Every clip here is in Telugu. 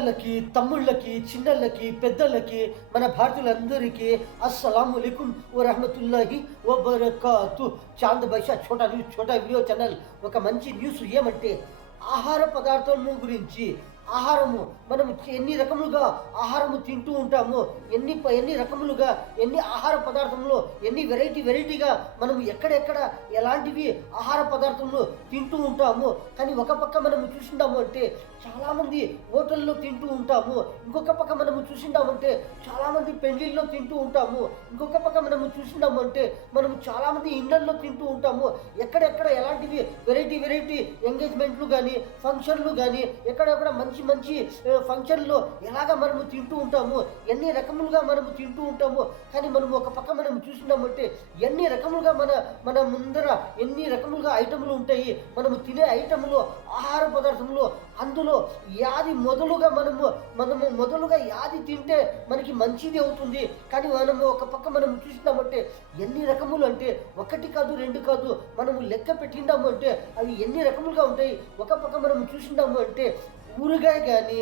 అన్నలకి, తమ్ముళ్ళకి, చిన్నళ్ళకి, పెద్దలకి, మన భారతీయులందరికీ అస్సలాము అలైకుం వ రహమతుల్లాహి వ బరకాతు. Chand Baisha Chota news, Chota video channel. ఒక మంచి న్యూస్ ఏమంటే ఆహార పదార్థము గురించి. ఆహారము మనం ఎన్ని రకములుగా ఆహారము తింటూ ఉంటాము, ఎన్ని రకములుగా, ఎన్ని ఆహార పదార్థంలో ఎన్ని వెరైటీగా మనము ఎక్కడెక్కడ ఎలాంటివి ఆహార పదార్థంలో తింటూ ఉంటాము. కానీ ఒక పక్క మనము చూసిండాము అంటే చాలామంది హోటల్లో తింటూ ఉంటాము, ఇంకొక పక్క మనము చూసిండామంటే చాలామంది పెళ్లిళ్ళలో తింటూ ఉంటాము, ఇంకొక పక్క మనము చూసిండాము అంటే మనము చాలామంది ఇళ్లల్లో తింటూ ఉంటాము. ఎక్కడెక్కడ ఎలాంటివి వెరైటీ ఎంగేజ్మెంట్లు కానీ, ఫంక్షన్లు కానీ, ఎక్కడెక్కడ మంచి ఫంక్షన్లో ఎలాగ మనము తింటూ ఉంటాము, ఎన్ని రకములుగా మనము తింటూ ఉంటాము. కానీ మనము ఒక పక్క మనం చూసినామంటే ఎన్ని రకములుగా మన ముందర ఎన్ని రకములుగా ఐటములు ఉంటాయి. మనము తినే ఐటములో, ఆహార పదార్థంలో, అందులో యాది మొదలుగా యాది తింటే మనకి మంచిది అవుతుంది. కానీ మనము ఒక పక్క మనం చూసినామంటే ఎన్ని రకములు అంటే ఒకటి కాదు, రెండు కాదు, మనము లెక్క పెట్టిండాము అంటే అవి ఎన్ని రకములుగా ఉంటాయి. ఒక పక్క మనం చూసినాము అంటే ఊరగాయ కానీ,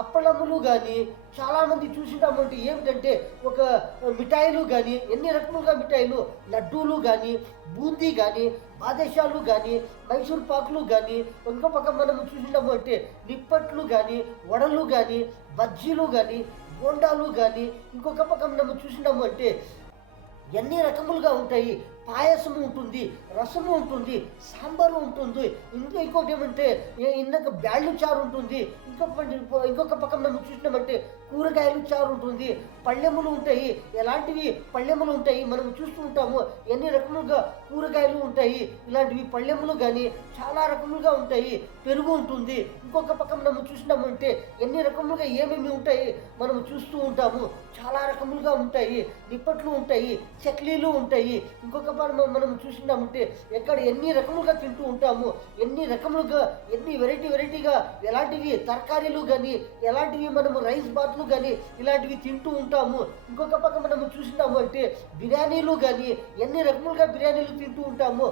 అప్పలములు కానీ, చాలామంది చూసింటామంటే ఏమిటంటే ఒక మిఠాయిలు కానీ, ఎన్ని రకములుగా మిఠాయిలు, లడ్డూలు కానీ, బూందీ కానీ, బాదేశాలు కానీ, మైసూర్ పాకులు కానీ, ఇంకో పక్క మనము చూసినాము అంటే నిప్పట్లు కానీ, వడలు కానీ, బజ్జీలు కానీ, బోండాలు కానీ, ఇంకొక పక్క మనము చూసినాము అంటే ఎన్ని రకములుగా ఉంటాయి. పాయసము ఉంటుంది, రసము ఉంటుంది, సాంబారు ఉంటుంది, ఇంకోటి ఏమంటే ఇందాక బ్యాళ్ళు చారు ఉంటుంది, ఇంకొక పక్క మనం చూసినామంటే కూరగాయలు చారు ఉంటుంది, పళ్ళెములు ఉంటాయి. ఎలాంటివి పళ్ళెములు ఉంటాయి మనం చూస్తూ ఉంటాము, ఎన్ని రకములుగా కూరగాయలు ఉంటాయి, ఇలాంటివి పళ్ళెములు కానీ చాలా రకములుగా ఉంటాయి. పెరుగు ఉంటుంది. ఇంకొక పక్క మనం చూసినామంటే ఎన్ని రకములుగా ఏమేమి ఉంటాయి మనం చూస్తూ ఉంటాము, చాలా రకములుగా ఉంటాయి. నిప్పట్లు ఉంటాయి, చక్లీలు ఉంటాయి. ఇంకొక మనం చూసినామంటే ఎక్కడ ఎన్ని రకములుగా తింటూ ఉంటాము, ఎన్ని రకములుగా, ఎన్ని వెరైటీగా ఎలాంటివి తరకారీలు కానీ, ఎలాంటివి మనము రైస్ బాత్లు కానీ ఇలాంటివి తింటూ ఉంటాము. ఇంకొక పక్క మనము చూసినాము అంటే బిర్యానీలు కానీ ఎన్ని రకములుగా బిర్యానీలు తింటూ ఉంటాము.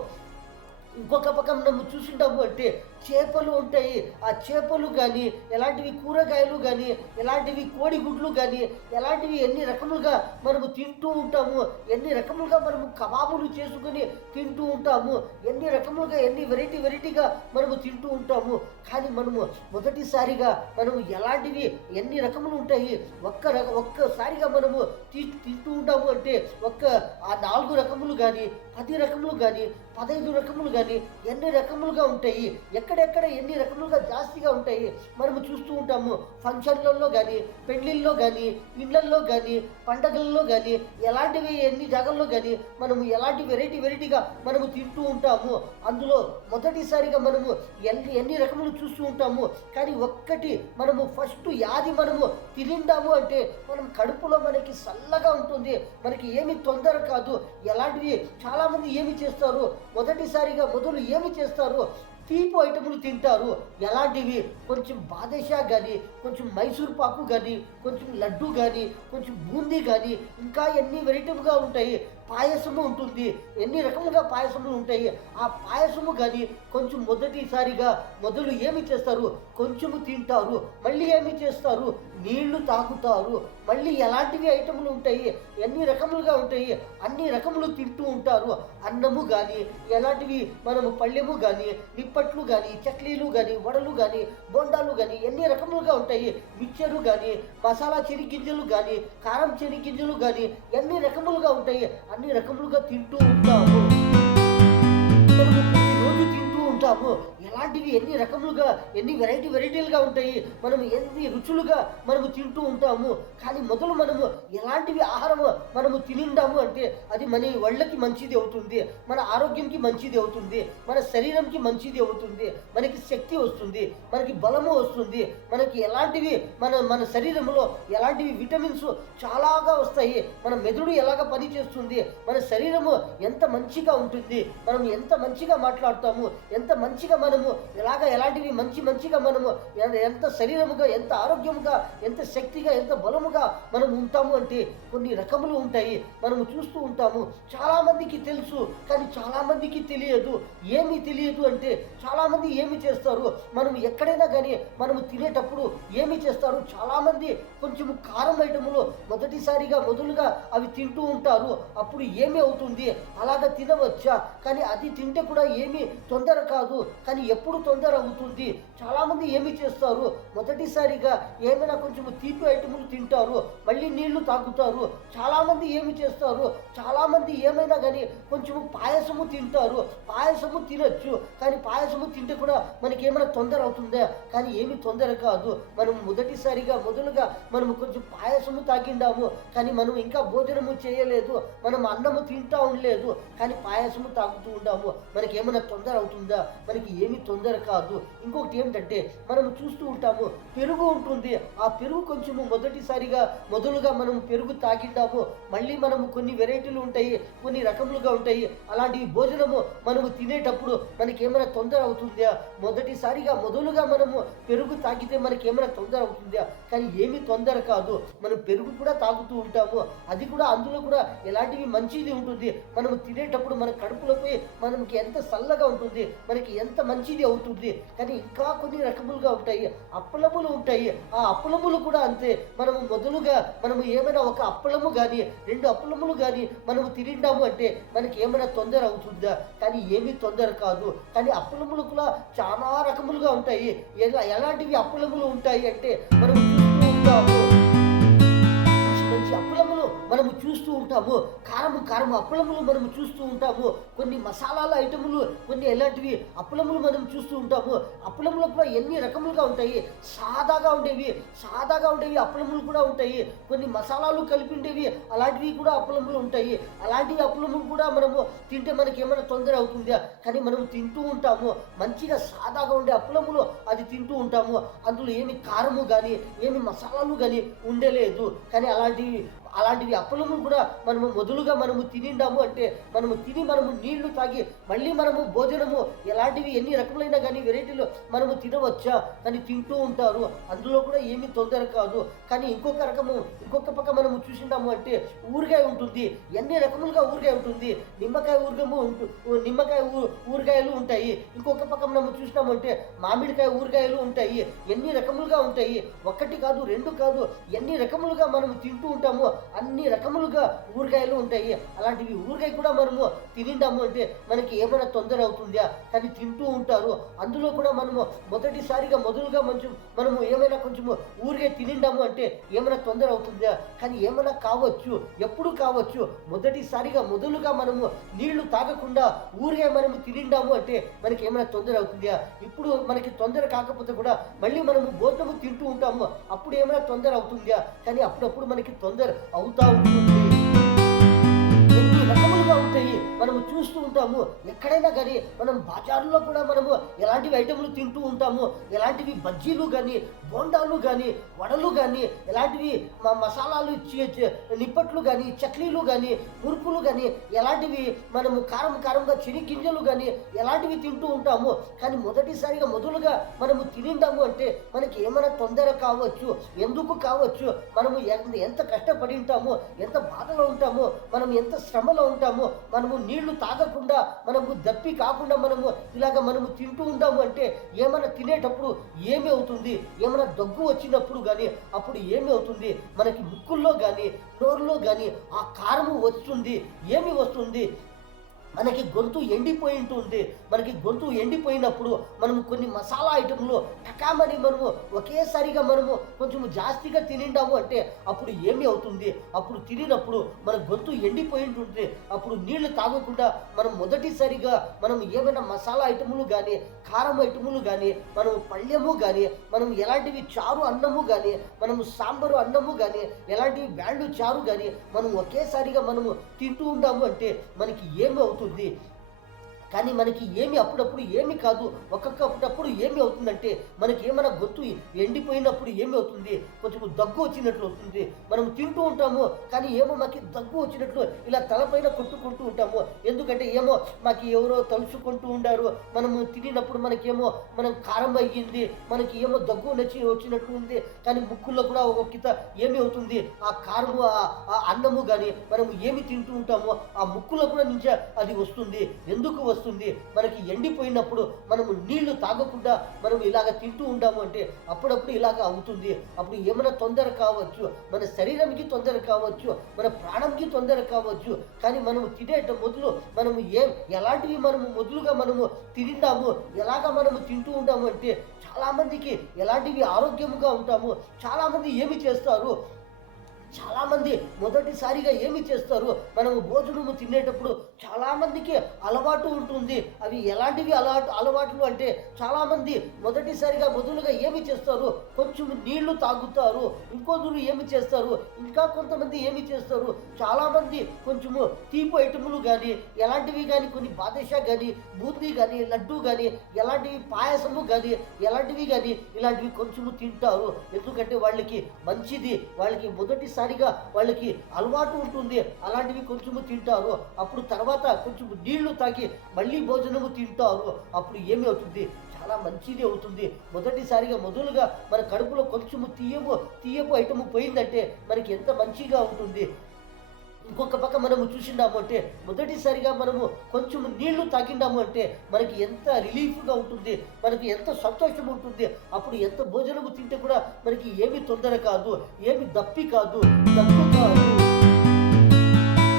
ఇంకొక పక్క మనం చూసింటాము అంటే చేపలు ఉంటాయి. ఆ చేపలు కానీ, ఎలాంటివి కూరగాయలు కానీ, ఎలాంటివి కోడిగుడ్లు కానీ, ఎలాంటివి ఎన్ని రకములుగా మనము తింటూ ఉంటాము. ఎన్ని రకములుగా మనము కబాబులు చేసుకొని తింటూ ఉంటాము. ఎన్ని రకములుగా, ఎన్ని వెరైటీగా మనము తింటూ ఉంటాము. కానీ మనము మొదటిసారిగా మనము ఎలాంటివి ఎన్ని రకములు ఉంటాయి ఒక్కసారిగా మనము తింటూ ఉంటాము అంటే ఆ 4 రకములు కానీ, 10 రకములు కానీ, 15 రకములు కానీ ఎన్ని రకములుగా ఉంటాయి. ఎక్కడెక్కడ ఎన్ని రకములుగా జాస్తిగా ఉంటాయి మనము చూస్తూ ఉంటాము. ఫంక్షన్లలో కానీ, పెళ్ళిళ్ళలో కానీ, ఇళ్లల్లో కానీ, పండగల్లో కానీ, ఎలాంటివి ఎన్ని జాగాల్లో కానీ మనము ఎలాంటి వెరైటీగా మనము తింటూ ఉంటాము. అందులో మొదటిసారిగా మనము ఎన్ని రకములు చూస్తూ ఉంటాము. కానీ ఒక్కటి మనము ఫస్ట్ యాది మనము తినిండాము అంటే మనం కడుపులో మనకి చల్లగా ఉంటుంది, మనకి ఏమి తొందర కాదు. ఎలాంటివి చాలామంది ఏమి చేస్తారు, మొదలు ఏమి చేస్తారు, తీపి ఐటములు తింటారు. ఎలాంటివి కొంచెం బాదేషా కానీ, కొంచెం మైసూర్ పాకు కానీ, కొంచెం లడ్డు కానీ, కొంచెం బూందీ కానీ, ఇంకా ఎన్ని వెరైటీగా ఉంటాయి. పాయసము ఉంటుంది, ఎన్ని రకములుగా పాయసములు ఉంటాయి. ఆ పాయసము కానీ కొంచెం మొదలు ఏమి చేస్తారు, కొంచెము తింటారు, మళ్ళీ ఏమి చేస్తారు, నీళ్లు తాగుతారు. మళ్ళీ ఎలాంటివి ఐటములు ఉంటాయి, ఎన్ని రకములుగా ఉంటాయి, అన్ని రకములు తింటూ ఉంటారు. అన్నము కానీ, ఎలాంటివి మనము పళ్ళెము కానీ, నిప్పట్లు కానీ, చక్లీలు కానీ, వడలు కానీ, బోండాలు కానీ ఎన్ని రకములుగా ఉంటాయి. మిక్చరు కానీ, మసాలా చెనిగింజలు కానీ, కారం చెనిగింజలు కానీ ఎన్ని రకములుగా ఉంటాయి. అన్ని రకములుగా తింటూ ఉంటాము. ప్రతిరోజు తింటూ ఉంటాము. ఎలాంటివి ఎన్ని రకములుగా, ఎన్ని వెరైటీలుగా ఉంటాయి. మనం ఎన్ని రుచులుగా మనము తింటూ ఉంటాము. కానీ మనము ఎలాంటివి ఆహారము మనము తినిండాము అంటే అది మన ఒళ్ళకి మంచిది అవుతుంది, మన ఆరోగ్యంకి మంచిది అవుతుంది, మన శరీరంకి మంచిది అవుతుంది, మనకి శక్తి వస్తుంది, మనకి బలము వస్తుంది, మనకి ఎలాంటివి మన శరీరంలో ఎలాంటివి విటమిన్స్ చాలాగా వస్తాయి. మన మెదడు ఎలాగ పనిచేస్తుంది, మన శరీరము ఎంత మంచిగా ఉంటుంది, మనం ఎంత మంచిగా మాట్లాడతాము, ఎంత మంచిగా మనము ఎలాంటివి మంచిగా మనము ఎంత శరీరముగా, ఎంత ఆరోగ్యముగా, ఎంత శక్తిగా, ఎంత బలముగా మనం ఉంటాము అంటే కొన్ని రకములు ఉంటాయి. మనము చూస్తూ ఉంటాము. చాలామందికి తెలుసు, కానీ చాలామందికి తెలియదు. ఏమీ తెలియదు అంటే చాలామంది ఏమి చేస్తారు, మనం ఎక్కడైనా కానీ మనము తినేటప్పుడు ఏమి చేస్తారు, చాలామంది కొంచెం కారం ఐటములు మొదలుగా అవి తింటూ ఉంటారు. అప్పుడు ఏమి అవుతుంది, అలాగా తినవచ్చా, కానీ అది తింటే కూడా ఏమీ తొందర కాదు, కానీ ఎప్పుడు తొందర అవుతుంది. చాలామంది ఏమి చేస్తారు, మొదటిసారిగా ఏమైనా కొంచెం తీపి ఐటములు తింటారు, మళ్ళీ నీళ్లు తాగుతారు. చాలామంది ఏమి చేస్తారు, చాలామంది ఏమైనా కానీ కొంచెము పాయసము తింటారు. పాయసము తినొచ్చు, కానీ పాయసము తింటే కూడా మనకి ఏమైనా తొందర అవుతుందా, కానీ ఏమి తొందర కాదు. మనం మొదలుగా మనము కొంచెం పాయసము తాగిండాము, కానీ మనం ఇంకా భోజనము చేయలేదు, మనం అన్నము తింటా ఉండలేదు, కానీ పాయసము తాగుతూ ఉండాము. మనకి ఏమైనా తొందర అవుతుందా, మనకి ఏమి తొందర కాదు. ఇంకొకటి ఏమిటంటే మనము చూస్తూ ఉంటాము, పెరుగు ఉంటుంది. ఆ పెరుగు కొంచెము మొదలుగా మనం పెరుగు తాగిండాము, మళ్ళీ మనము కొన్ని వెరైటీలు ఉంటాయి, కొన్ని రకములుగా ఉంటాయి. అలాంటి భోజనము మనము తినేటప్పుడు మనకి ఏమైనా తొందర అవుతుందా, మొదలుగా మనము పెరుగు తాగితే మనకి ఏమైనా తొందర అవుతుందా, కానీ ఏమి తొందర కాదు. మనం పెరుగు కూడా తాగుతూ ఉంటాము, అది కూడా అందులో కూడా ఎలాంటివి మంచిది ఉంటుంది. మనము తినేటప్పుడు మన కడుపులోకి మనకి ఎంత చల్లగా ఉంటుంది, మనకి ఎంత మంచిది అవుతుంది. కానీ ఇంకా కొన్ని రకములుగా ఉంటాయి, అప్పలములు ఉంటాయి. ఆ అప్పలములు కూడా అంతే. మనము ఏమైనా ఒక అప్పలము కానీ 2 అప్పలములు కానీ మనము తినిండాము అంటే మనకి ఏమైనా తొందర అవుతుందా, కానీ ఏమీ తొందర కాదు. కానీ అప్పలములు కూడా చాలా రకములుగా ఉంటాయి. ఎలాంటివి అప్పలములు ఉంటాయి అంటే మనం చూస్తూ ఉంటాము, మంచి అప్పలములు మనము చూస్తూ ఉంటాము, కారం అప్పలములు మనము చూస్తూ ఉంటాము, కొన్ని మసాలాల ఐటములు, కొన్ని ఎలాంటివి అప్పలములు మనం చూస్తూ ఉంటాము. అప్పలములు కూడా ఎన్ని రకములుగా ఉంటాయి. సాదాగా ఉండేవి అప్పలములు కూడా ఉంటాయి, కొన్ని మసాలాలు కలిపి ఉండేవి అలాంటివి కూడా అప్పలములు ఉంటాయి. అలాంటివి అప్పలములు కూడా మనము తింటే మనకి ఏమైనా తొందర అవుతుందా, కానీ మనం తింటూ ఉంటాము. మంచిగా సాదాగా ఉండే అప్పలములు అది తింటూ ఉంటాము. అందులో ఏమి కారము కానీ ఏమి మసాలాలు కానీ ఉండలేదు, కానీ అలాంటివి అప్పలము కూడా మనము తినిండాము అంటే మనము నీళ్లు తాగి మళ్ళీ మనము భోజనము ఎలాంటివి ఎన్ని రకములైన కానీ వెరైటీలు మనము తినవచ్చా, కానీ తింటూ ఉంటారు. అందులో కూడా ఏమీ తొందర కాదు. కానీ ఇంకొక పక్క మనము చూసిండాము అంటే ఊరగాయ ఉంటుంది. ఎన్ని రకములుగా ఊరగాయ ఉంటుంది. నిమ్మకాయ ఊరగాయలు ఉంటాయి. ఇంకొక పక్క మనము చూసినాము అంటే మామిడికాయ ఊరగాయలు ఉంటాయి. ఎన్ని రకములుగా ఉంటాయి, 1 కాదు 2 కాదు, ఎన్ని రకములుగా మనము తింటూ ఉంటాము. అన్ని రకములుగా ఊరగాయలు ఉంటాయి. అలాంటివి ఊరగాయ కూడా మనము తినిండాము అంటే మనకి ఏమైనా తొందర అవుతుందా, కానీ తింటూ ఉంటారు. అందులో కూడా మొదలుగా మనము ఏమైనా కొంచెము ఊరగాయ తినిండాము అంటే ఏమైనా తొందర అవుతుందా, కానీ ఏమైనా కావచ్చు, ఎప్పుడు కావచ్చు. మొదలుగా మనము నీళ్లు తాగకుండా ఊరగాయ మనము తినిండాము అంటే మనకి ఏమైనా తొందర అవుతుందా. ఇప్పుడు మనకి తొందర కాకపోతే కూడా మళ్ళీ మనము భోజనము తింటూ ఉంటాము, అప్పుడు ఏమైనా తొందర అవుతుందా, కానీ అప్పుడప్పుడు మనకి తొందర అవుతా ఉంటుంది. ఎన్ని రకములుగా ఉంటాయి మనము చూస్తూ ఉంటాము. ఎక్కడైనా కానీ మనం బజార్లో కూడా మనము ఎలాంటివి ఐటములు తింటూ ఉంటాము. ఎలాంటివి బజ్జీలు కానీ, బోండాలు కానీ, వడలు కానీ, ఎలాంటివి మసాలాలు నిప్పట్లు కానీ, చక్లీలు కానీ, మురుకులు కానీ, ఎలాంటివి మనము కారంగా చెనిగింజలు కానీ ఎలాంటివి తింటూ ఉంటాము. కానీ మొదలుగా మనము తినిండాము అంటే మనకి ఏమైనా తొందర కావచ్చు. ఎందుకు కావచ్చు, మనము ఎంత కష్టపడి ఉంటామో, ఎంత బాధలో ఉంటామో, మనం ఎంత శ్రమలో ఉంటామో, మనము నీళ్లు తాగకుండా, మనము దప్పి కాకుండా మనము తింటూ ఉంటాము అంటే ఏమైనా తినేటప్పుడు ఏమి అవుతుంది, ఏమైనా దగ్గు వచ్చినప్పుడు కానీ అప్పుడు ఏమి అవుతుంది, మనకి ముక్కుల్లో కానీ నోరులో కానీ ఆ కారము వస్తుంది. ఏమి వస్తుంది, మనకి గొంతు ఎండిపోయి ఉంటుంది. మనకి గొంతు ఎండిపోయినప్పుడు మనము కొన్ని మసాలా ఐటెంలు టకామని మనము ఒకేసారిగా మనము కొంచెం జాస్తిగా తినిండాము అంటే అప్పుడు ఏమి అవుతుంది, అప్పుడు తినినప్పుడు మన గొంతు ఎండిపోయి ఉంటుంది. అప్పుడు నీళ్లు తాగకుండా మొదటిసారిగా మనం ఏమైనా మసాలా ఐటములు కానీ, కారం ఐటములు కానీ, మనం పళ్ళెము కానీ, మనం ఎలాంటివి చారు అన్నము కానీ, మనము సాంబారు అన్నము కానీ, ఎలాంటివి బ్యాండు చారు కానీ మనం ఒకేసారిగా మనము తింటూ ఉంటాము అంటే మనకి ఏమి అవుతుంది, కానీ మనకి ఏమి అప్పుడప్పుడు ఏమి కాదు, ఒక్కొక్కప్పుడు ఏమి అవుతుందంటే మనకి ఏమైనా గొంతు ఎండిపోయినప్పుడు ఏమి అవుతుంది, కొంచెం దగ్గు వచ్చినట్లు అవుతుంది. మనం తింటూ ఉంటాము కానీ ఏమో మాకు దగ్గు వచ్చినట్లు ఇలా తలపైన కొట్టుకుంటూ ఉంటాము. ఎందుకంటే ఏమో మాకు ఎవరో తలుచుకుంటూ ఉండారు, మనము తినినప్పుడు మనకేమో మనం కారం అయ్యింది, మనకి ఏమో దగ్గు వచ్చినట్లు ఉంది. కానీ ముక్కుల్లో కూడా ఒక్కొక్క ఏమి అవుతుంది, ఆ కారము ఆ అన్నము కానీ మనము ఏమి తింటూ ఉంటామో ఆ ముక్కులో కూడా నుంచి అది వస్తుంది. ఎందుకు వస్తుంది, మనకి ఎండిపోయినప్పుడు మనము నీళ్లు తాగకుండా మనం ఇలాగ తింటూ ఉంటాము అంటే అప్పుడప్పుడు ఇలాగ అవుతుంది. అప్పుడు ఏమైనా తొందర కావచ్చు, మన శరీరానికి తొందర కావచ్చు, మన ప్రాణంకి తొందర కావచ్చు. కానీ మనము తినేట మొదలు మనము ఎలాంటివి మనము మొదలుగా మనము తింటాము, ఎలాగ మనము తింటూ ఉంటాము అంటే చాలామందికి ఎలాంటివి ఆరోగ్యముగా ఉంటాము. చాలామంది ఏమి చేస్తారు, చాలామంది మొదటిసారిగా ఏమి చేస్తారు, మనము భోజనము తినేటప్పుడు చాలామందికి అలవాటు ఉంటుంది. అవి ఎలాంటివి అలవాట్లు అంటే చాలామంది మొదటిసారిగా మొదలుగా ఏమి చేస్తారు, కొంచెం నీళ్లు తాగుతారు. ఇంకొందరు ఏమి చేస్తారు, ఇంకా కొంతమంది ఏమి చేస్తారు, చాలామంది కొంచెము తీపి ఐటములు కానీ ఎలాంటివి కానీ కొన్ని బాదుషా కానీ బూందీ కానీ లడ్డు కానీ ఎలాంటివి పాయసము కానీ ఎలాంటివి కానీ ఇలాంటివి కొంచెము తింటారు. ఎందుకంటే వాళ్ళకి మంచిది, వాళ్ళకి మొదటిసారి వాళ్ళకి అలవాటు ఉంటుంది. అలాంటివి కొంచెము తింటారు. అప్పుడు తర్వాత కొంచెం నీళ్లు తాగి మళ్ళీ భోజనము తింటారు. అప్పుడు ఏమి అవుతుంది, చాలా మంచిది అవుతుంది. మొదటిసారిగా మొదలుగా మన కడుపులో కొంచెము తీయపు ఐటము పోయిందంటే మనకి ఎంత మంచిగా ఉంటుంది. ఇంకొక పక్క మనము చూసిండాము అంటే మొదటిసారిగా మనము కొంచెం నీళ్లు తాగిండాము అంటే మనకి ఎంత రిలీఫ్గా ఉంటుంది, మనకి ఎంత సంతోషం ఉంటుంది. అప్పుడు ఎంత భోజనము తింటే కూడా మనకి ఏమి తొందర కాదు, ఏమి దప్పి కాదు, దగ్గు కాదు.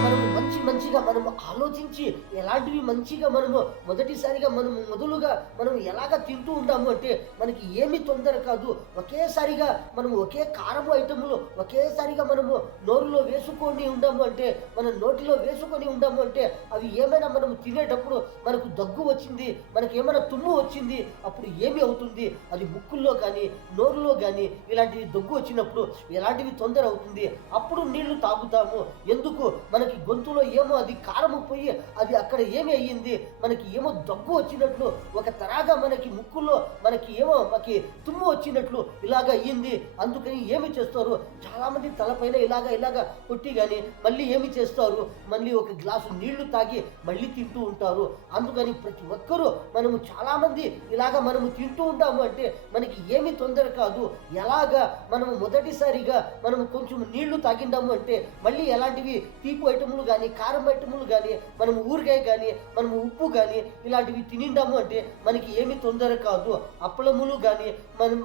మనము మంచిగా మనము ఆలోచించి ఎలాంటివి మంచిగా మనము మొదటిసారిగా మనము మొదలుగా మనం ఎలాగ తింటూ ఉంటాము అంటే మనకి ఏమి తొందర కాదు. ఒకేసారిగా మనము ఒకే కారము ఐటములు ఒకేసారిగా మనము నోరులో వేసుకొని ఉంటాము అంటే మన నోటిలో వేసుకొని ఉంటాము అంటే అవి ఏమైనా మనము తినేటప్పుడు మనకు దగ్గు వచ్చింది, మనకి ఏమైనా తుమ్ము వచ్చింది, అప్పుడు ఏమి అవుతుంది, అది ముక్కుల్లో కానీ నోరులో కానీ ఇలాంటివి దగ్గు వచ్చినప్పుడు ఎలాంటివి తొందర అవుతుంది. అప్పుడు నీళ్లు తాగుతాము. ఎందుకు, మనకి గొంతులో ఏమో అది కారము పోయి అది అక్కడ ఏమి అయ్యింది, మనకి ఏమో దగ్గు వచ్చినట్లు ఒక తరాగా మనకి ముక్కులో మనకి ఏమో మాకి తుమ్ము వచ్చినట్లు ఇలాగ అయ్యింది. అందుకని ఏమి చేస్తారు, చాలామంది తలపైన ఇలాగా కొట్టి కానీ మళ్ళీ ఏమి చేస్తారు, మళ్ళీ ఒక గ్లాసు నీళ్లు తాగి మళ్ళీ తింటూ ఉంటారు. అందుకని ప్రతి ఒక్కరూ మనము చాలామంది ఇలాగ మనము తింటూ ఉంటాము అంటే మనకి ఏమి తొందర కాదు. ఎలాగా మనము మొదటిసారిగా మనము కొంచెం నీళ్లు తాగిండాము అంటే మళ్ళీ ఎలాంటివి తీపి ఐటములు కానీ కారం ఐటములు కానీ మనము ఊరగాయ కానీ మనము ఉప్పు కానీ ఇలాంటివి తినిండాము అంటే మనకి ఏమి తొందర కాదు. అప్పలములు కానీ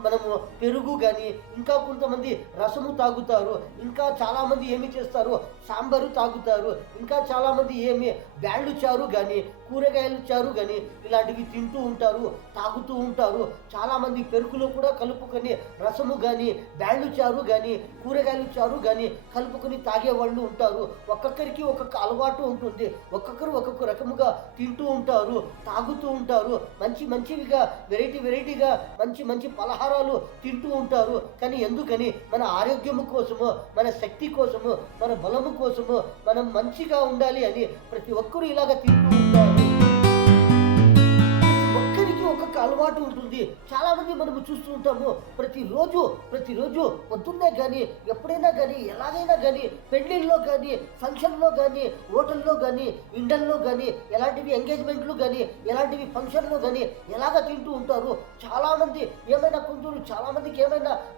మనము పెరుగు కానీ ఇంకా కొంతమంది రసము తాగుతారు, ఇంకా చాలామంది ఏమి చేస్తారు సాంబారు తాగుతారు, ఇంకా చాలామంది ఏమి బ్యాళ్ళు చారు కానీ కూరగాయలు చారు కానీ ఇలాంటివి తింటూ ఉంటారు, తాగుతూ ఉంటారు. చాలామంది పెరుగులో కూడా కలుపుకొని రసము కానీ బ్యాళ్ళు చారు కానీ కూరగాయలు చారు కానీ కలుపుకొని తాగే వాళ్ళు ఉంటారు. ఒక్కొక్కరికి ఒక్కొక్క అలవాటు ఉంటుంది, ఒక్కొక్కరు ఒక్కొక్క రకముగా తింటూ ఉంటారు, తాగుతూ ఉంటారు. మంచివిగా వెరైటీగా మంచి పలహారాలు తింటూ ఉంటారు. కానీ ఎందుకని, మన ఆరోగ్యము కోసము, మన శక్తి కోసము, మన బలము కోసము, మనం మంచిగా ఉండాలి అని ప్రతి ఒక్కరూ ఇలాగ తింటూ ఉంటారు. ఒక్కొక్క అలవాటు ఉంటుంది. చాలామంది మనము చూస్తూ ఉంటాము ప్రతిరోజు పొద్దున్నే కానీ ఎప్పుడైనా కానీ ఎలాగైనా కానీ పెళ్ళిళ్ళలో కానీ ఫంక్షన్లో కానీ హోటల్లో కానీ ఇండల్లో కానీ ఎలాంటివి ఎంగేజ్మెంట్లు కానీ ఎలాంటివి ఫంక్షన్లో కానీ ఎలాగ తింటూ ఉంటారు. చాలామంది చాలామందికి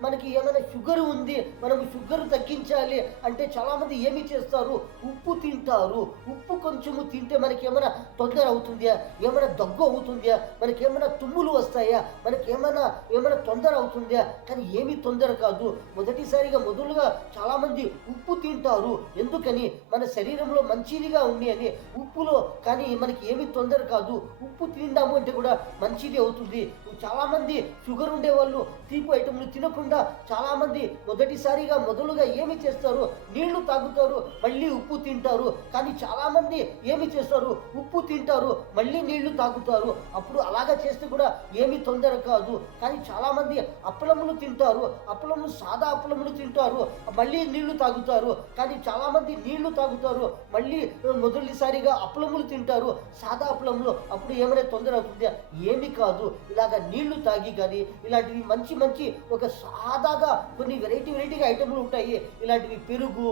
మనకి ఏమైనా షుగర్ ఉంది, మనము షుగర్ తగ్గించాలి అంటే చాలామంది ఏమి చేస్తారు, ఉప్పు తింటారు. ఉప్పు కొంచెము తింటే మనకి ఏమైనా తొందర అవుతుందా, ఏమైనా దగ్గు అవుతుందా, మనకి ఏమైనా తుమ్ములు వస్తాయా, మనకి ఏమైనా తొందర అవుతుందా, కానీ ఏమీ తొందర కాదు. మొదలుగా చాలామంది ఉప్పు తింటారు. ఎందుకని, మన శరీరంలో మంచిదిగా ఉంది అని ఉప్పులో. కానీ మనకి ఏమీ తొందర కాదు, ఉప్పు తిందాము అంటే కూడా మంచిది అవుతుంది. చాలామంది షుగర్ ఉండేవాళ్ళు తీపి ఐటమ్లు తినకుండా చాలామంది మొదలుగా ఏమి చేస్తారు, నీళ్లు తాగుతారు, మళ్ళీ ఉప్పు తింటారు. కానీ చాలామంది ఏమి చేస్తారు, ఉప్పు తింటారు, మళ్ళీ నీళ్లు తాగుతారు. అప్పుడు అలాగా చేస్తే చేస్తే కూడా ఏమీ తొందర కాదు. కానీ చాలామంది అప్పలములు తింటారు, అప్పలములు సాదా అప్పలములు తింటారు, మళ్ళీ నీళ్లు తాగుతారు. కానీ చాలామంది నీళ్లు తాగుతారు, మళ్ళీ మొదటిసారిగా అప్పలములు తింటారు, సాదా అప్పలములు. అప్పుడు ఏమైనా తొందర అవుతుంది? ఏమీ కాదు. ఇలాగ నీళ్లు తాగి కానీ ఇలాంటివి మంచి మంచి ఒక సాదాగా కొన్ని వెరైటీగా ఐటెంలు ఉంటాయి. ఇలాంటివి పెరుగు,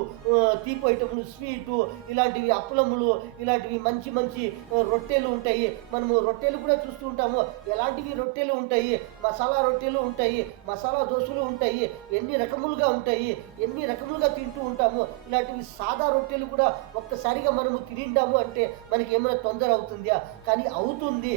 తీపి ఐటెంలు, స్వీటు, ఇలాంటివి అప్పలములు, ఇలాంటివి మంచి మంచి రొట్టెలు ఉంటాయి. మనము రొట్టెలు కూడా చూస్తూ ఉంటాము. ఎలాంటివి రొట్టెలు ఉంటాయి? మసాలా రొట్టెలు ఉంటాయి, మసాలా దోశలు ఉంటాయి, ఎన్ని రకములుగా ఉంటాయి, ఎన్ని రకములుగా తింటూ ఉంటాము. ఇలాంటివి సాదా రొట్టెలు కూడా ఒక్కసారిగా మనము తినిండాము అంటే మనకి ఏమైనా తొందర అవుతుందా? కానీ అవుతుంది.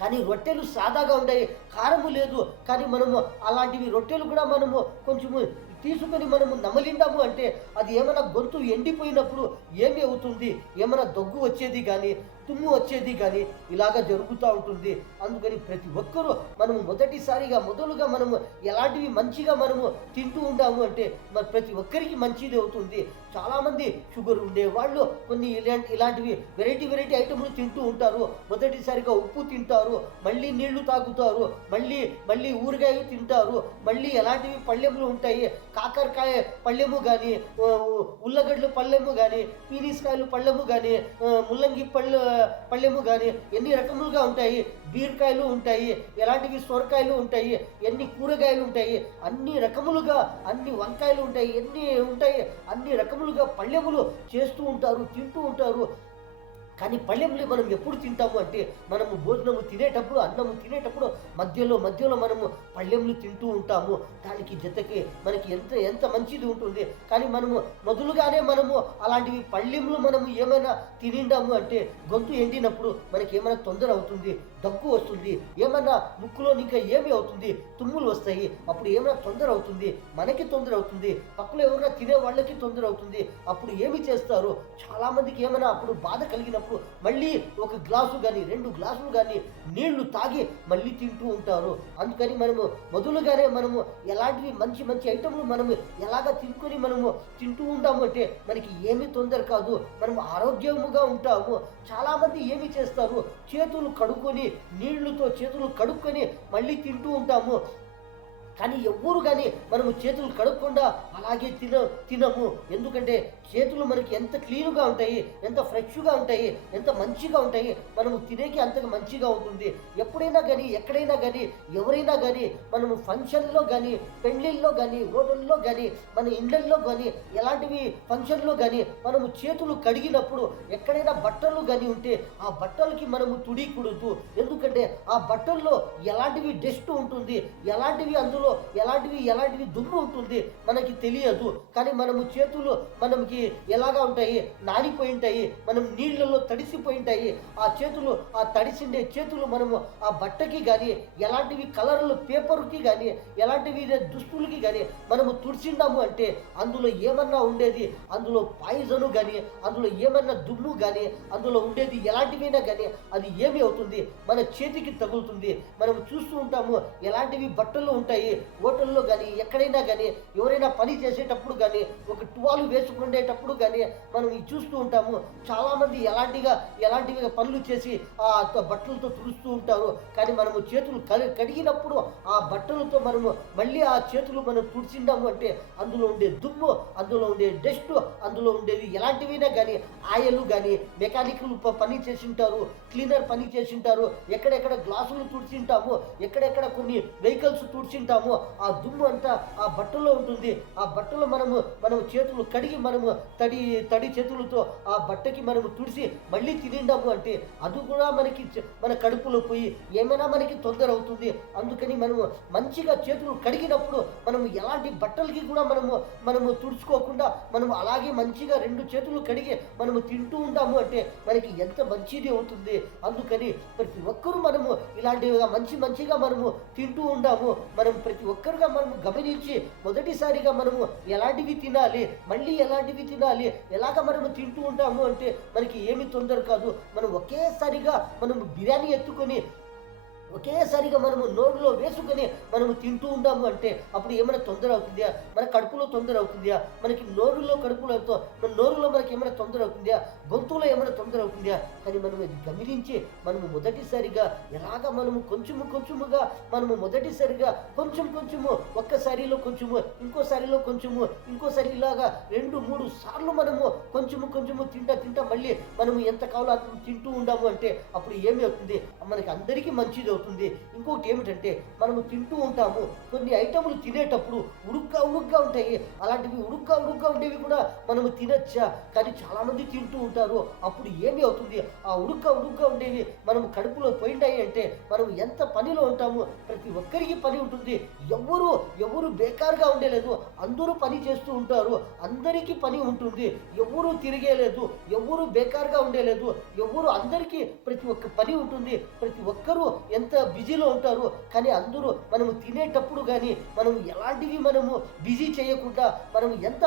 కానీ రొట్టెలు సాదాగా ఉంటాయి, కారము లేదు. కానీ మనము అలాంటివి రొట్టెలు కూడా మనము కొంచెము తీసుకొని మనము నమలిండాము అంటే అది ఏమైనా గొంతు ఎండిపోయినప్పుడు ఏమి అవుతుంది? ఏమైనా దగ్గు వచ్చేది కానీ, తుమ్ము వచ్చేది కానీ ఇలాగ జరుగుతూ ఉంటుంది. అందుకని ప్రతి ఒక్కరూ మనము మొదలుగా మనము ఎలాంటివి మంచిగా మనము తింటూ ఉంటాము అంటే మరి ప్రతి ఒక్కరికి మంచిది అవుతుంది. చాలామంది షుగర్ ఉండేవాళ్ళు కొన్ని ఇలాంటివి వెరైటీ ఐటమ్లు తింటూ ఉంటారు. మొదటిసారిగా ఉప్పు తింటారు, మళ్ళీ నీళ్లు తాగుతారు, మళ్ళీ ఊరగాయ తింటారు, మళ్ళీ ఎలాంటివి పళ్ళెములు ఉంటాయి, కాకరకాయ పళ్ళెము కానీ, ఉల్లగడ్డలు పళ్ళెము కానీ, పీనీస్కాయలు పళ్ళెము కానీ, ముల్లంగి పళ్ళెము కానీ ఎన్ని రకములుగా ఉంటాయి. బీరకాయలు ఉంటాయి, ఎలాంటివి సొరకాయలు ఉంటాయి, ఎన్ని కూరగాయలు ఉంటాయి, అన్ని రకములుగా అన్ని వంకాయలు ఉంటాయి, ఎన్ని ఉంటాయి, అన్ని రకములుగా పళ్ళెములు చేస్తూ ఉంటారు, తింటూ ఉంటారు. కానీ పళ్ళెంలు మనం ఎప్పుడు తింటాము అంటే మనము భోజనము తినేటప్పుడు, అన్నము తినేటప్పుడు మధ్యలో మనము పళ్ళెంలు తింటూ ఉంటాము. దానికి జతకి మనకి ఎంత మంచిది ఉంటుంది. కానీ మనము మొదలుగానే మనము అలాంటివి పళ్ళెంలు మనము ఏమైనా తినిండాము అంటే గొంతు ఎండినప్పుడు మనకి ఏమైనా తొందర అవుతుంది, దగ్గు వస్తుంది, ఏమైనా ముక్కులో ఇంకా ఏమి అవుతుంది, తుమ్ములు వస్తాయి. అప్పుడు ఏమైనా తొందర అవుతుంది, మనకి తొందర అవుతుంది, పక్కలో ఎవరైనా తినే వాళ్ళకి తొందర అవుతుంది. అప్పుడు ఏమి చేస్తారు? చాలామందికి ఏమైనా అప్పుడు బాధ కలిగినప్పుడు మళ్ళీ ఒక గ్లాసు కానీ 2 గ్లాసులు కానీ నీళ్లు తాగి మళ్ళీ తింటూ ఉంటారు. అందుకని మనము మొదలుగానే మనము ఎలాంటివి మంచి ఐటమ్లు మనము ఎలాగ తినుకొని మనము తింటూ ఉంటాము అంటే మనకి ఏమీ తొందర కాదు, మనము ఆరోగ్యముగా ఉంటాము. చాలామంది ఏమి చేస్తారు? చేతులు కడుక్కొని నీళ్లతో చేతులు కడుక్కొని మళ్ళీ తింటూ ఉంటాము. కానీ ఎవ్వరు కానీ మనము చేతులు కడుక్కుండా అలాగే తినము. ఎందుకంటే చేతులు మనకి ఎంత క్లీన్గా ఉంటాయి, ఎంత ఫ్రెష్గా ఉంటాయి, ఎంత మంచిగా ఉంటాయి, మనము తినేకి అంతగా మంచిగా ఉంటుంది. ఎప్పుడైనా కానీ ఎక్కడైనా కానీ ఎవరైనా కానీ మనము ఫంక్షన్లో కానీ, పెళ్ళిళ్ళలో కానీ, హోటల్లో కానీ, మన ఇళ్ళల్లో కానీ, ఎలాంటివి ఫంక్షన్లో కానీ మనము చేతులు కడిగినప్పుడు ఎక్కడైనా బట్టలు కానీ ఉంటే ఆ బట్టలకి మనము తుడికూడదు. ఎందుకంటే ఆ బట్టల్లో ఎలాంటివి డస్ట్ ఉంటుంది, ఎలాంటివి దుమ్ము ఉంటుంది మనకి తెలియదు. కానీ మనము చేతులు మనకి ఎలాగా ఉంటాయి? నానిపోయి ఉంటాయి, మనం నీళ్ళల్లో తడిసిపోయి ఉంటాయి. ఆ చేతులు, ఆ తడిసిండే చేతులు మనము ఆ బట్టకి కానీ, ఎలాంటివి కలర్లు పేపర్కి కానీ, ఎలాంటివి దుస్తులకి కానీ మనము తుడిచిండాము అంటే అందులో ఏమన్నా ఉండేది, అందులో పాయిజను కానీ, అందులో ఏమన్నా దుమ్ము కానీ, అందులో ఉండేది ఎలాంటివైనా కానీ అది ఏమి అవుతుంది? మన చేతికి తగులుతుంది. మనం చూస్తూ ఉంటాము ఎలాంటివి బట్టలు ఉంటాయి హోటల్లో కానీ, ఎక్కడైనా కానీ, ఎవరైనా పని చేసేటప్పుడు కానీ, ఒక టువాలు వేసుకునేటప్పుడు కానీ మనం చూస్తూ ఉంటాము. చాలామంది ఎలాంటివి పనులు చేసి ఆ బట్టలతో తుడుస్తూ ఉంటారు. కానీ మనము చేతులు కడిగినప్పుడు ఆ బట్టలతో మనము మళ్ళీ ఆ చేతులు మనం తుడిచిండాము అంటే అందులో ఉండే దుమ్ము, అందులో ఉండే డస్ట్, అందులో ఉండేది ఎలాంటివైనా కానీ, ఆయిల్ కానీ, మెకానికల్ పని చేసింటారు, క్లీనర్ పని చేసింటారు, ఎక్కడెక్కడ గ్లాసులు తుడిచింటాము, ఎక్కడెక్కడ కొన్ని వెహికల్స్ తుడిచింటాము, ఆ దుమ్ము అంతా ఆ బట్టలో ఉంటుంది. ఆ బట్టలో మనము చేతులు కడిగి మనము తడి చేతులతో ఆ బట్టకి మనము తుడిసి మళ్ళీ తినిండాము అంటే అది కూడా మన కడుపులో పోయి ఏమైనా మనకి తొందర అవుతుంది. అందుకని మనము మంచిగా చేతులు కడిగినప్పుడు మనము ఎలాంటి బట్టలకి కూడా మనము తుడుచుకోకుండా మనము అలాగే మంచిగా 2 చేతులు కడిగి మనము తింటూ ఉంటాము అంటే మనకి ఎంత మంచిది అవుతుంది. అందుకని ప్రతి ఒక్కరూ మనము ఇలాంటివిగా మంచిగా మనము తింటూ ఉంటాము. మనం ప్రతి ఒక్కరుగా మనము గమనించి మొదటిసారిగా మనము ఎలాంటివి తినాలి, మళ్ళీ ఎలాంటివి తినాలి, ఎలాగ మనము తింటూ ఉంటాము అంటే మనకి ఏమి తొందర కాదు. మనం ఒకేసారిగా మనము బిర్యానీ ఎత్తుకొని ఒకేసారిగా మనము నోరులో వేసుకొని మనము తింటూ ఉంటాము అంటే అప్పుడు ఏమైనా తొందర అవుతుందా? మన కడుపులో తొందర అవుతుందా? మనకి మన నోరులో మనకి ఏమైనా తొందర అవుతుందా? గొంతులో ఏమైనా తొందర అవుతుందా? కానీ మనం అది గమనించి మనము మొదటిసారిగా ఎలాగ మనము కొంచెము కొంచెముగా మనము మొదటిసారిగా కొంచెము ఒక్కసారిలో కొంచెము ఇంకోసారిలో కొంచెము ఇంకోసారి ఇలాగా 2-3 సార్లు మనము కొంచెము తింటా మళ్ళీ మనము ఎంత కావాలో అంత తింటూ ఉండాము అంటే అప్పుడు ఏమి అవుతుంది? మనకి అందరికీ మంచిది అవుతుంది. ఇంకొకటి ఏమిటంటే మనము తింటూ ఉంటాము. కొన్ని ఐటములు తినేటప్పుడు ఉడుగ్గా ఉంటాయి. అలాంటివి ఉడుగ్గా ఉండేవి కూడా మనము తినచ్చా? కానీ చాలామంది తింటూ ఉంటారు. అప్పుడు ఏమి అవుతుంది? ఆ ఉడుగ్గా ఉండేవి మనము కడుపులో పోయిండాయి అంటే మనం ఎంత పనిలో ఉంటాము. ప్రతి ఒక్కరికి పని ఉంటుంది. ఎవరు బేకార్గా ఉండేలేదు. అందరూ పని చేస్తూ ఉంటారు. అందరికీ పని ఉంటుంది. ఎవరు తిరిగేలేదు. ఎవరు బేకార్గా ఉండేలేదు. అందరికీ ప్రతి ఒక్క పని ఉంటుంది. ప్రతి ఒక్కరూ ఎంత బిజీలో ఉంటారు. కానీ అందరూ మనము తినేటప్పుడు కానీ మనం ఎలాంటివి మనము బిజీ చేయకుండా మనము ఎంత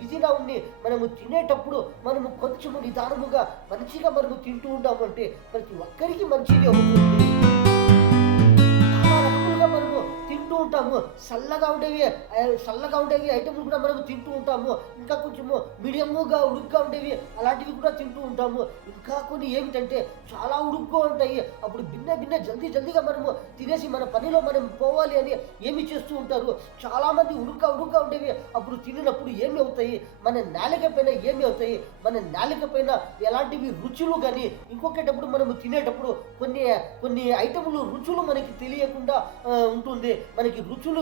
బిజీగా ఉండి మనము తినేటప్పుడు మనము కొంచెము నిదానముగా మంచిగా మనము తింటూ ఉంటాము అంటే ప్రతి ఒక్కరికి మంచిది అవుతుంది. చాలా రకములుగా మనము తింటూ ఉంటాము. చల్లగా ఉండేవి ఐటమ్లు కూడా మనము తింటూ ఉంటాము. ఇంకా కొంచెము మీడియముగా ఉడుగ్గా ఉండేవి అలాంటివి కూడా తింటూ ఉంటాము. ఇంకా కొన్ని ఏమిటంటే చాలా ఉడుగ్గా ఉంటాయి. అప్పుడు భిన్న జల్దీగా మనము తినేసి మన పనిలో మనం పోవాలి అని ఏమి చేస్తూ ఉంటారు. చాలామంది ఉడుగ్గా ఉండేవి అప్పుడు తినినప్పుడు ఏమి అవుతాయి? మన నాలుక పైన ఏమి అవుతాయి? మన నాలుక పైన ఎలాంటివి రుచులు కానీ ఇంకొకటప్పుడు మనము తినేటప్పుడు కొన్ని ఐటములు రుచులు మనకి తెలియకుండా ఉంటుంది. మనకి రుచులు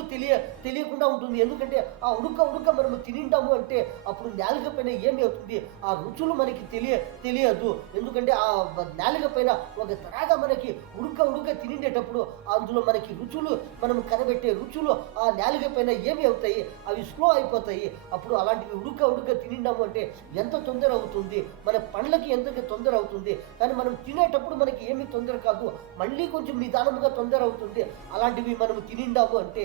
తెలియకుండా ఉంటుంది. ఎందుకంటే ఆ ఉడుక మనము తినింటాము అంటే అప్పుడు నాలుక పైన ఏమి అవుతుంది? ఆ రుచులు మనకి తెలియదు. ఎందుకంటే ఆ నాలుక పైన ఒక తరాగా మనకి ఉడుక తినిండేటప్పుడు అందులో మనకి రుచులు మనము కనబెట్టే రుచులు ఆ నాలుక పైన ఏమి అవుతాయి? అవి స్లో అయిపోతాయి. అప్పుడు అలాంటివి ఉడుక తినిండాము అంటే ఎంత తొందర అవుతుంది? మన పండ్లకి ఎంత తొందర అవుతుంది. కానీ మనం తినేటప్పుడు మనకి ఏమి తొందర కాదు. మళ్ళీ కొంచెం నిదానముగా తొందర అవుతుంది. అలాంటివి మనము తినిండాము అంటే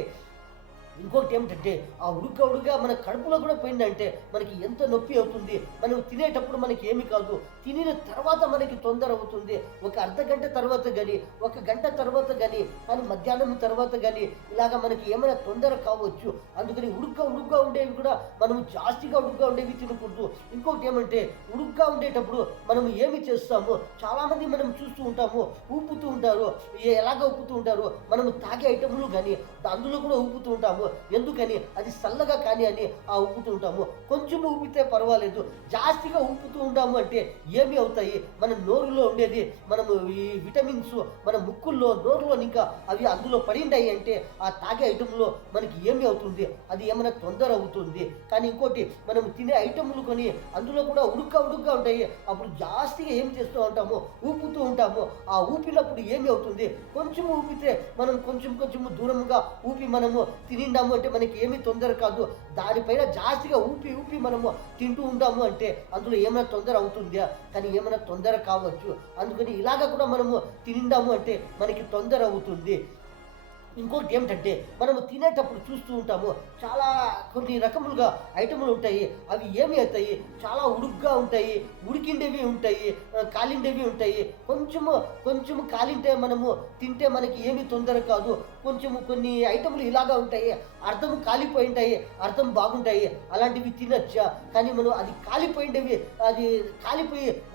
ఇంకొకటి ఏమిటంటే ఆ ఉడుక మన కడుపులో కూడా పోయిందంటే మనకి ఎంత నొప్పి అవుతుంది. మనం తినేటప్పుడు మనకి ఏమి కాదు. తినిన తర్వాత మనకి తొందర అవుతుంది. ఒక అర్ధగంట తర్వాత కానీ ఒక గంట తర్వాత కానీ మధ్యాహ్నం తర్వాత కానీ ఇలాగ మనకి ఏమైనా తొందర కావచ్చు. అందుకని ఉడుగ్గా ఉండేవి కూడా మనం జాస్తిగా ఉడుగ్గా ఉండేవి తినకూడదు. ఇంకొకటి ఏమంటే ఉడుగ్గా ఉండేటప్పుడు మనం ఏమి చేస్తాము? చాలామంది మనం చూస్తూ ఉంటాము ఊపుతూ ఉంటారు. ఎలాగ ఊపుతూ ఉంటారు? మనము తాగే ఐటములు కానీ అందులో కూడా ఊపుతూ ఉంటాము. ఎందుకని? అది చల్లగా కానీ అని ఆ ఊపుతూ ఉంటాము. కొంచెం ఊపితే పర్వాలేదు. జాస్తిగా ఊపుతూ ఉంటాము అంటే ఏమి అవుతాయి? మన నోరులో ఉండేది మనము ఈ విటమిన్స్ మన ముక్కుల్లో నోరులో ఇంకా అవి అందులో పడిండాయి అంటే ఆ తాగే ఐటెంలో మనకి ఏమి అవుతుంది? అది ఏమైనా తొందర అవుతుంది. కానీ ఇంకోటి మనం తినే ఐటెంలు కొని అందులో కూడా ఉడుగ్గా ఉంటాయి. అప్పుడు జాస్తిగా ఏం చేస్తూ ఉంటాము? ఊపుతూ ఉంటాము. ఆ ఊపినప్పుడు ఏమి అవుతుంది? కొంచెం ఊపితే మనం కొంచెము దూరముగా ఊపి మనము తినిండాము అంటే మనకి ఏమీ తొందర కాదు. దానిపైన జాస్తిగా ఊపి మనము తింటూ ఉంటాము అంటే అందులో ఏమైనా తొందర అవుతుందా? కానీ ఏమైనా తొందర కావచ్చు. అందుకని ఇలాగ కూడా మనము తినిండాము అంటే మనకి తొందర అవుతుంది. ఇంకోటి ఏమిటంటే మనము తినేటప్పుడు చూస్తూ ఉంటాము చాలా కొన్ని రకములుగా ఐటములు ఉంటాయి. అవి ఏమి అవుతాయి? చాలా ఉడుగ్గా ఉంటాయి. ఉడికిండేవి ఉంటాయి. కాలిండేవి ఉంటాయి. కొంచెము కాలింటే మనము తింటే మనకి ఏమీ తొందర కాదు. కొన్ని ఐటములు ఇలాగా ఉంటాయి. అర్థం కాలిపోయి ఉంటాయి. అర్థం బాగుంటాయి. అలాంటివి తినచ్చా? కానీ మనం అది కాలిపోయి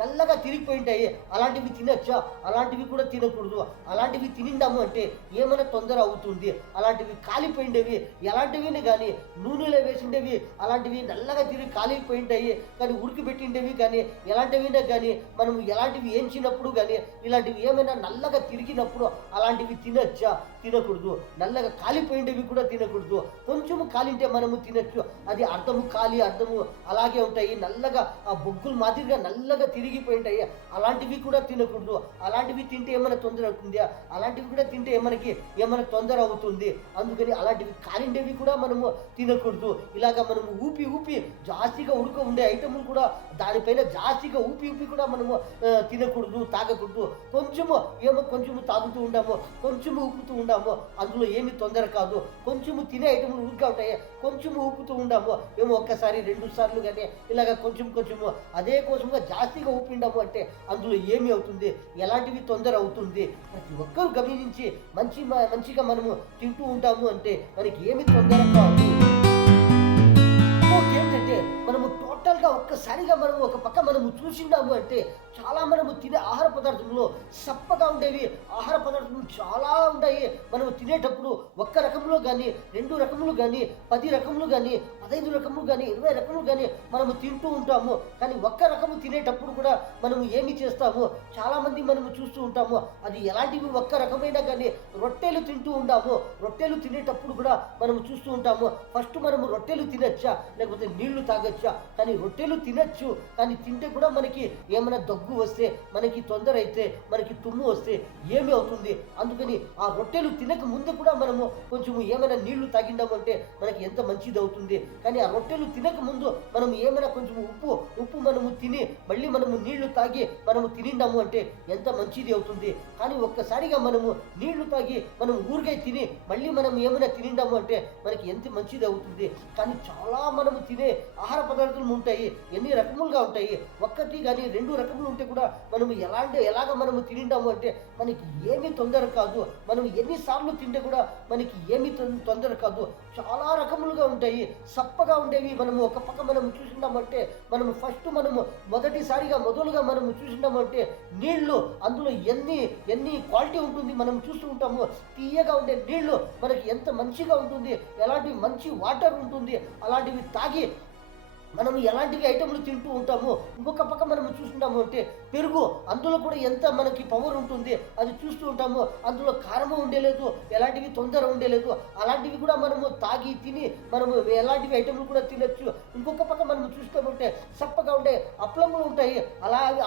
నల్లగా తిరిగిపోయి ఉంటాయి. అలాంటివి తినచ్చా? అలాంటివి కూడా తినకూడదు. అలాంటివి తినిండాము అంటే ఏమైనా తొందర అవుతుంది. అలాంటివి కాలిపోయిండేవి ఎలాంటివి కానీ నూనెలో వేసిండేవి అలాంటివి నల్లగా తిరిగి కాలిపోయింటాయి. కానీ ఉడికిపెట్టిండేవి కానీ ఎలాంటివినా కానీ మనం ఎలాంటివి ఏంచినప్పుడు కానీ ఇలాంటివి ఏమైనా నల్లగా తిరిగినప్పుడు అలాంటివి తినచ్చా? తినకూడదు. నల్లగా కాలిపోయిండేవి కూడా తినకూడదు. కొంచెము కాలింటే మనము తినచ్చు. అది అర్థము అలాగే ఉంటాయి. నల్లగా ఆ బొగ్గులు మాదిరిగా నల్లగా తిరిగిపోయి ఉంటాయి. అలాంటివి కూడా తినకూడదు. అలాంటివి తింటే ఏమైనా తొందర అవుతుందా? అలాంటివి కూడా తింటే ఏమైనా తొందర అవుతుంది. అందుకని అలాంటివి కాలిండేవి కూడా మనము తినకూడదు. ఇలాగ మనము ఊపి ఊపి జాస్తిగా ఉడక ఉండే ఐటెములు కూడా దానిపైన జాస్తిగా ఊపి ఊపి కూడా మనము తినకూడదు, తాగకూడదు. కొంచెము తాగుతూ ఉండాము, కొంచెము ఊపుతూ ఉండాము, అందులో ఏమి తొందర కాదు. కొంచెము తినే ఐటెములు ఉడుగ్గా ఉంటాయి, కొంచెము ఊపుతూ ఉండాము, ఒక్కసారి 2 సార్లు కానీ ఇలాగ కొంచెము అదే కోసంగా జాస్తిగా ఊపిండాము అంటే అందులో ఏమి అవుతుంది, ఎలాంటివి తొందర అవుతుంది. ప్రతి ఒక్కరూ గమనించి మంచిగా మనము తింటూ ఉంటాము అంటే మనకి ఏమి తొందర కాదు. ఏంటంటే మనము టోటల్గా ఒక్కసారిగా మనము ఒక పక్క మనము చూసిండాము అంటే చాలా మనము తినే ఆహార పదార్థంలో సప్పగా ఉండేవి ఆహార పదార్థాలు చాలా ఉంటాయి. మనము తినేటప్పుడు ఒక్క రకంలో కానీ 2 రకములు కానీ 10 రకములు కానీ 15 రకములు కానీ 20 రకములు కానీ మనము తింటూ ఉంటాము. కానీ ఒక్క రకము తినేటప్పుడు కూడా మనము ఏమి చేస్తాము, చాలామంది మనము చూస్తూ ఉంటాము. అది ఎలాంటివి ఒక్క రకమైనా కానీ రొట్టెలు తింటూ ఉంటాము. రొట్టెలు తినేటప్పుడు కూడా మనము చూస్తూ ఉంటాము. ఫస్ట్ మనము రొట్టెలు తినచ్చా లేకపోతే నీళ్లు తాగొచ్చా, కానీ రొట్టెలు తినచ్చు. కానీ తింటే కూడా మనకి ఏమైనా దగ్గు వస్తే, మనకి తొందర అయితే, మనకి తుమ్ము వస్తే ఏమి అవుతుంది. అందుకని ఆ రొట్టెలు తినక ముందు కూడా మనము కొంచెము ఏమైనా నీళ్లు తాగిండామంటే మనకి ఎంత మంచిది అవుతుంది. కానీ ఆ రొట్టెలు తినక ముందు మనం ఏమైనా కొంచెం ఉప్పు మనము తిని మళ్ళీ మనము నీళ్లు తాగి మనము తినిండాము అంటే ఎంత మంచిది అవుతుంది. కానీ ఒక్కసారిగా మనము నీళ్లు తాగి మనం ఊరికే తిని మళ్ళీ మనం ఏమైనా తినిండాము అంటే మనకి ఎంత మంచిది అవుతుంది. కానీ చాలా మనము తినే ఆహార పదార్థాలు ఉంటాయి, ఎన్ని రకములుగా ఉంటాయి. ఒక్కటి కానీ 2 రకములు ఉంటే కూడా మనము ఎలాగ మనము తినిండాము అంటే మనకి ఏమీ తొందర కాదు. మనం ఎన్నిసార్లు తింటే కూడా మనకి ఏమీ తొందర కాదు. చాలా రకములుగా ఉంటాయి, సప్పగా ఉండేవి. మనము ఒక పక్క మనము చూసినామంటే మనము ఫస్ట్ మనము మొదలుగా మనము చూసినామంటే నీళ్లు, అందులో ఎన్ని క్వాలిటీ ఉంటుంది మనం చూస్తూ ఉంటాము. తీయగా ఉండే నీళ్లు మనకి ఎంత మంచిగా ఉంటుంది, ఎలాంటి మంచి వాటర్ ఉంటుంది. అలాంటివి తాగి మనం ఎలాంటివి ఐటెంలు తింటూ ఉంటాము. ఇంకొక పక్క మనం చూస్తున్నాము అంటే పెరుగు, అందులో కూడా ఎంత మనకి పవర్ ఉంటుంది అది చూస్తూ ఉంటాము. అందులో కారము ఉండేలేదు, ఎలాంటివి తొందర ఉండేలేదు. అలాంటివి కూడా మనము తాగి తిని మనము ఎలాంటివి ఐటెంలు కూడా తినచ్చు. ఇంకొక పక్క మనం చూస్తామంటే సప్పగా ఉండే అప్పలములు ఉంటాయి.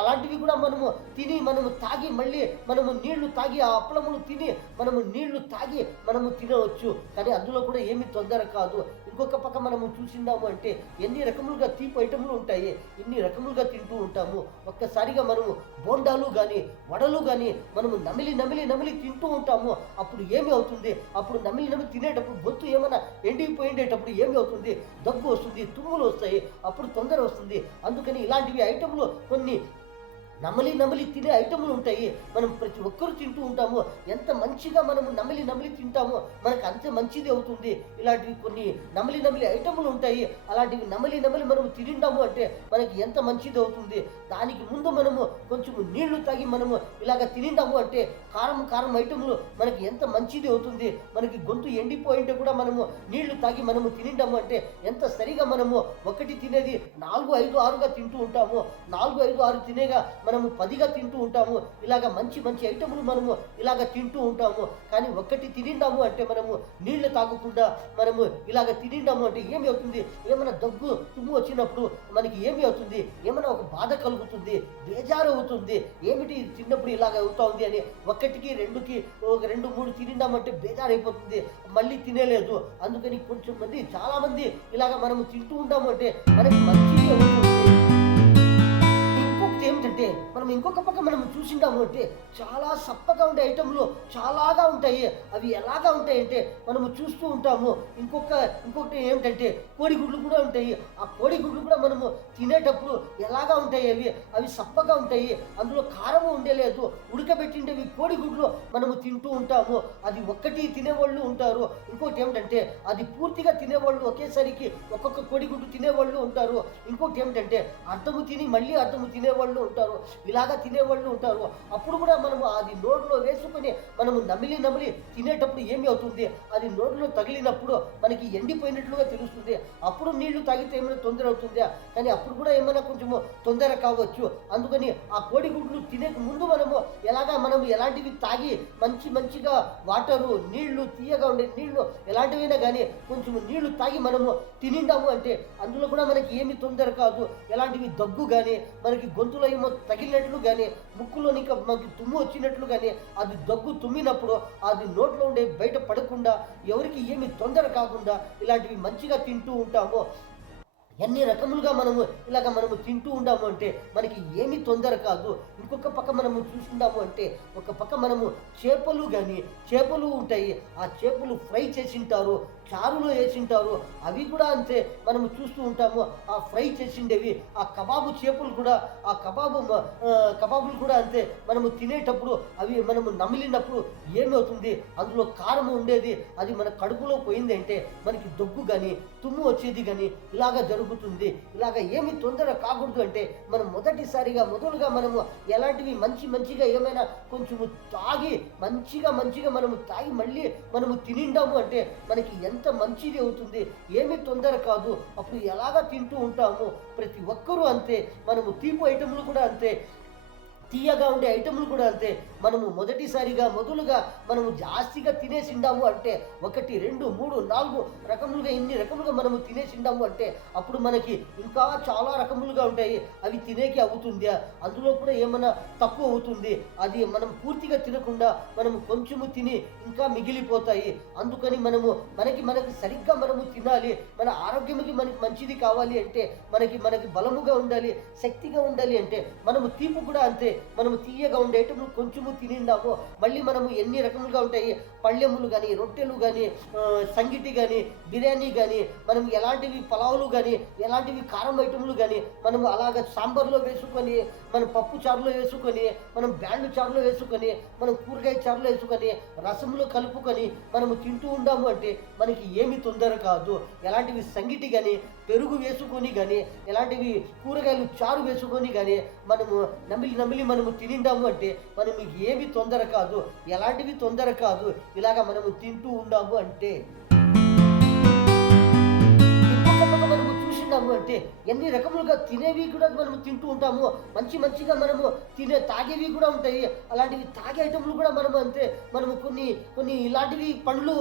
అలాంటివి కూడా మనము తిని మనము తాగి మళ్ళీ మనము నీళ్లు తాగి ఆ అప్పలములు తిని మనము నీళ్లు తాగి మనము తినవచ్చు. కానీ అందులో కూడా ఏమి తొందర కాదు. ఇంకొక పక్క మనము చూసిందాము అంటే ఎన్ని రకములుగా తీపి ఐటములు ఉంటాయి, ఎన్ని రకములుగా తింటూ ఉంటాము. ఒక్కసారిగా మనము బోండాలు కానీ వడలు కానీ మనము నమిలి తింటూ ఉంటాము. అప్పుడు ఏమి అవుతుంది, అప్పుడు నమిలి తినేటప్పుడు గొంతు ఏమైనా ఎండిపోయిండేటప్పుడు ఏమి అవుతుంది, దగ్గు వస్తుంది, తుమ్ములు వస్తాయి, అప్పుడు తొందర వస్తుంది. అందుకని ఇలాంటివి ఐటములు కొన్ని నమిలి తినే ఐటములు ఉంటాయి. మనం ప్రతి ఒక్కరూ తింటూ ఉంటాము. ఎంత మంచిగా మనము నమిలి తింటామో మనకు అంతే మంచిది అవుతుంది. ఇలాంటివి కొన్ని నమిలి ఐటములు ఉంటాయి. అలాంటివి నమిలి మనము తినిండాము అంటే మనకి ఎంత మంచిది అవుతుంది. దానికి ముందు మనము కొంచెం నీళ్లు తాగి మనము ఇలాగ తినిండాము అంటే కారం ఐటములు మనకి ఎంత మంచిది అవుతుంది. మనకి గొంతు ఎండిపోయింటే కూడా మనము నీళ్లు తాగి మనము తినిండాము అంటే ఎంత సరిగా మనము ఒకటి తినేది 4, 5, 6గా తింటూ ఉంటాము. 4, 5, 6 తినేగా మనము 10గా తింటూ ఉంటాము. ఇలాగ మంచి ఐటములు మనము ఇలాగ తింటూ ఉంటాము. కానీ ఒక్కటి తినిండాము అంటే మనము నీళ్లు తాగకుండా మనము ఇలాగ తినిండాము అంటే ఏమి అవుతుంది, ఏమైనా దగ్గు తుమ్ము వచ్చినప్పుడు మనకి ఏమి అవుతుంది, ఏమైనా ఒక బాధ కలుగుతుంది, బేజారు అవుతుంది. ఏమిటి తిన్నప్పుడు ఇలాగ అవుతా ఉంది అని ఒక్కటికి 2కి ఒక 2, 3 తినిండామంటే బేజారు అయిపోతుంది, మళ్ళీ తినేలేదు. అందుకని కొంచెం మంది చాలా మంది ఇలాగ మనము తింటూ ఉంటాము అంటే మనకి మంచిగా అవుతుంది. ఏమిటంటే మనం ఇంకొక పక్క మనం చూసిండాము అంటే చాలా సప్పగా ఉండే ఐటెంలు చాలాగా ఉంటాయి. అవి ఎలాగా ఉంటాయంటే మనము చూస్తూ ఉంటాము. ఇంకొకటి ఏమిటంటే కోడిగుడ్లు కూడా ఉంటాయి. ఆ కోడిగుడ్లు కూడా మనము తినేటప్పుడు ఎలాగా ఉంటాయి, అవి సప్పగా ఉంటాయి. అందులో కారము ఉండేలేదు, ఉడకబెట్టిండేవి కోడిగుడ్లు మనము తింటూ ఉంటాము. అది ఒక్కటి తినేవాళ్ళు ఉంటారు. ఇంకోటి ఏమిటంటే అది పూర్తిగా తినేవాళ్ళు, ఒకేసారికి ఒక్కొక్క కోడిగుడ్డు తినేవాళ్ళు ఉంటారు. ఇంకోటి ఏమిటంటే అర్థము తిని మళ్ళీ అర్థము తినేవాళ్ళు ఉంటారు, ఇలాగా తినేవాళ్ళు ఉంటారు. అప్పుడు కూడా మనము అది నోట్లో వేసుకొని మనము నమిలి తినేటప్పుడు ఏమి అవుతుంది, అది నోట్లో తగిలినప్పుడు మనకి ఎండిపోయినట్లుగా తెలుస్తుంది. అప్పుడు నీళ్లు తాగితే ఏమైనా తొందర అవుతుందా, కానీ అప్పుడు కూడా ఏమైనా కొంచెము తొందర కావచ్చు. అందుకని ఆ కోడిగుడ్లు తినేక ముందు మనము మనము ఎలాంటివి తాగి మంచిగా వాటరు నీళ్లు తీయగా ఉండే నీళ్లు ఎలాంటివైనా కానీ కొంచెము నీళ్లు తాగి మనము తినిండాము అంటే అందులో కూడా మనకి ఏమి తొందర కాదు. ఎలాంటివి దగ్గు కానీ మనకి గొంతులో ముక్కులో ఏమో తగిలినట్లు కానీ, ముక్కులో ఇంకా మనకి తుమ్ము వచ్చినట్లు కానీ, అది దగ్గు తుమ్మినప్పుడు అది నోట్లో ఉండే బయట పడకుండా, ఎవరికి ఏమి తొందర కాకుండా ఇలాంటివి మంచిగా తింటూ ఉంటామో, ఎన్ని రకములుగా మనము తింటూ ఉండాము అంటే మనకి ఏమీ తొందర కాదు. ఇంకొక పక్క మనము చూసుకుందాము అంటే, ఒక పక్క మనము చేపలు ఉంటాయి. ఆ చేపలు ఫ్రై చేసింటారు, చారులో వేసింటారు. అవి కూడా అంతే, మనము చూస్తూ ఉంటాము. ఆ ఫ్రై చేసిండేవి, ఆ కబాబు చేపలు కూడా, ఆ కబాబులు కూడా అంతే. మనము తినేటప్పుడు అవి మనము నమిలినప్పుడు ఏమవుతుంది, అందులో కారం ఉండేది అది మన కడుపులో పోయింది అంటే మనకి దగ్గు కానీ, తుమ్ము వచ్చేది కానీ ఇలాగ జరుగుతుంది. ఇలాగ ఏమి తొందర కాకూడదు అంటే, మనం మొదలుగా మనము ఎలాంటివి మంచిగా ఏమైనా కొంచెము తాగి మంచిగా మనము తాగి మళ్ళీ మనము తినిండాము అంటే మనకి ఎంత మంచిది అవుతుంది. ఏమి తొందర కాదు. అప్పుడు ఎలాగ తింటూ ఉంటాము. ప్రతి ఒక్కరూ అంతే. మనము తీపి ఐటెంలు కూడా అంతే, తీయగా ఉండే ఐటెంలు కూడా అంతే. మనము మొదలుగా మనము జాస్తిగా తినేసిండాము అంటే 1, 2, 3, 4 రకములుగా ఇన్ని రకములుగా మనము తినేసిండాము అంటే అప్పుడు మనకి ఇంకా చాలా రకములుగా ఉంటాయి. అవి తినేకి అవుతుంది, అందులో కూడా ఏమైనా తక్కువ అవుతుంది. అది మనం పూర్తిగా తినకుండా మనము కొంచెము తిని ఇంకా మిగిలిపోతాయి. అందుకని మనకి సరిగ్గా మనము తినాలి. మన ఆరోగ్యానికి మనకి మంచిది కావాలి అంటే, మనకి బలముగా ఉండాలి, శక్తిగా ఉండాలి అంటే మనము తీపి కూడా అంతే. మనము తీయగా ఉండే ఐటెంలు కొంచెము తినిండాము, మళ్ళీ మనము ఎన్ని రకములుగా ఉంటాయి, పళ్ళెములు కానీ, రొట్టెలు కానీ, సంగిటి కానీ, బిర్యానీ కానీ, మనం ఎలాంటివి పలావులు కానీ, ఎలాంటివి కారం ఐటెంలు కానీ మనము అలాగ సాంబార్లో వేసుకొని, మనం పప్పు చారులో వేసుకొని, మనం బ్యాండు చారులో వేసుకొని, మనం కూరగాయ చారులో వేసుకొని, రసంలో కలుపుకొని మనము తింటూ ఉండాము అంటే మనకి ఏమి తొందర కాదు. ఎలాంటివి సంగిటి కానీ, పెరుగు వేసుకొని కానీ, ఎలాంటివి కూరగాయలు చారు వేసుకొని కానీ మనము నమిలి మనము తినిండాము అంటే మనకి ఏమి తొందర కాదు, ఎలాంటివి తొందర కాదు. ఇలాగ మనము తింటూ ఉండాము అంటే మనము చూసినాము అంటే ఎన్ని రకములుగా తినేవి కూడా మనము తింటూ ఉంటాము. మంచిగా మనము తాగేవి కూడా ఉంటాయి. అలాంటివి తాగే ఐటెంలు కూడా మనము అంతే. మనము కొన్ని ఇలాంటివి పండ్లు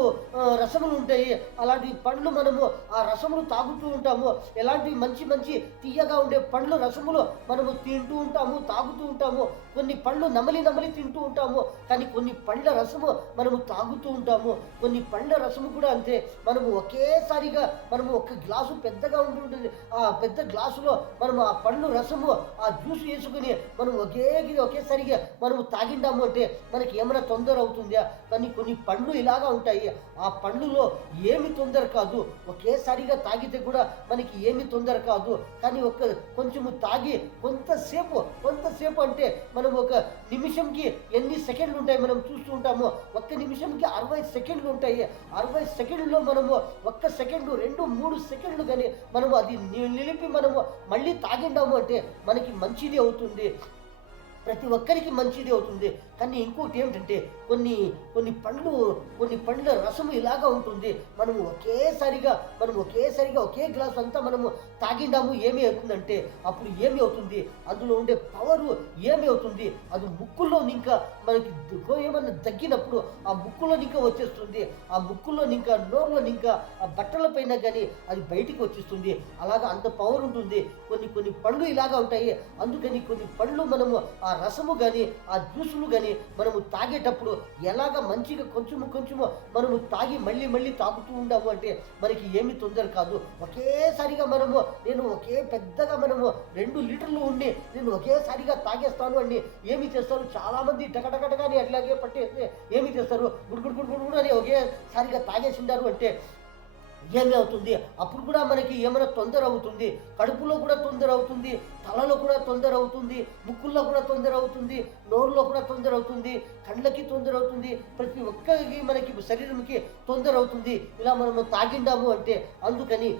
రసములు ఉంటాయి. అలాంటి పండ్లు మనము ఆ రసములు తాగుతూ ఉంటాము. ఎలాంటివి మంచి తీయగా ఉండే పండ్లు రసములు మనము తింటూ ఉంటాము, తాగుతూ ఉంటాము. కొన్ని పళ్ళు నమలి తింటూ ఉంటాము. కానీ కొన్ని పండ్ల రసము మనము తాగుతూ ఉంటాము. కొన్ని పండ్ల రసము కూడా అంతే. మనము ఒకేసారిగా మనము ఒక గ్లాసు పెద్దగా ఉంటుంది, ఆ పెద్ద గ్లాసులో మనము ఆ పండ్లు రసము, ఆ జ్యూస్ వేసుకుని మనం ఒకేసారిగా మనము తాగిండాము అంటే మనకి ఏమైనా తొందర అవుతుందా? కానీ కొన్ని పండ్లు ఇలాగా ఉంటాయి. ఆ పండ్లులో ఏమి తొందర కాదు. ఒకేసారిగా తాగితే కూడా మనకి ఏమి తొందర కాదు. కానీ కొంచెము తాగి కొంతసేపు అంటే మనం ఒక నిమిషంకి ఎన్ని సెకండ్లు ఉంటాయి మనం చూస్తూ ఉంటాము. ఒక్క నిమిషంకి 60 సెకండ్లు ఉంటాయి. 60 సెకండ్లో మనము 1 సెకండ్, 2, 3 సెకండ్లు కానీ మనము అది నిలిపి మనము మళ్ళీ తాగిండాము అంటే మనకి మంచిది అవుతుంది, ప్రతి ఒక్కరికి మంచిది అవుతుంది. కానీ ఇంకోటి ఏమిటంటే కొన్ని పండ్ల రసము ఇలాగా ఉంటుంది. మనము ఒకేసారిగా ఒకే గ్లాస్ అంతా మనము తాగిండాము ఏమి అవుతుందంటే అప్పుడు ఏమి అవుతుంది, అందులో ఉండే పవరు ఏమి అవుతుంది, అది ముక్కుల్లో ఇంకా మనకి ఏమన్నా తగ్గినప్పుడు ఆ ముక్కులో ఇంకా వచ్చేస్తుంది. ఆ ముక్కులో ఇంకా నోరులో ఇంకా ఆ బట్టల పైన కానీ అది బయటికి వచ్చేస్తుంది. అలాగా అంత పవర్ ఉంటుంది. కొన్ని పళ్ళు ఇలాగా ఉంటాయి. అందుకని కొన్ని పళ్ళు మనము ఆ రసము కానీ, ఆ జ్యూసులు కానీ మనము తాగేటప్పుడు ఎలాగ మంచిగా కొంచెము మనము తాగి మళ్ళీ తాగుతూ ఉండాము అంటే మనకి ఏమి తొందర కాదు. ఒకేసారిగా నేను పెద్దగా మనము 2 లీటర్లు ఉండి నేను ఒకేసారిగా తాగేస్తాను అని ఏమి చేస్తారు, చాలామంది టకటకటగాని అట్లాగే పట్టేస్తే ఏమి చేస్తారు, గుడుగుడు అని ఒకేసారిగా తాగేసిండారు అంటే ఏమి అవుతుంది, అప్పుడు కూడా మనకి ఏమైనా తొందర అవుతుంది. కడుపులో కూడా తొందర అవుతుంది, తలలో కూడా తొందర అవుతుంది, ముక్కుల్లో కూడా తొందర అవుతుంది, నోరులో కూడా తొందర అవుతుంది, కళ్ళకి తొందర అవుతుంది, ప్రతి ఒక్కరికి మనకి శరీరంకి తొందర అవుతుంది. ఇలా మనము తాగిండాము అంటే అందుకని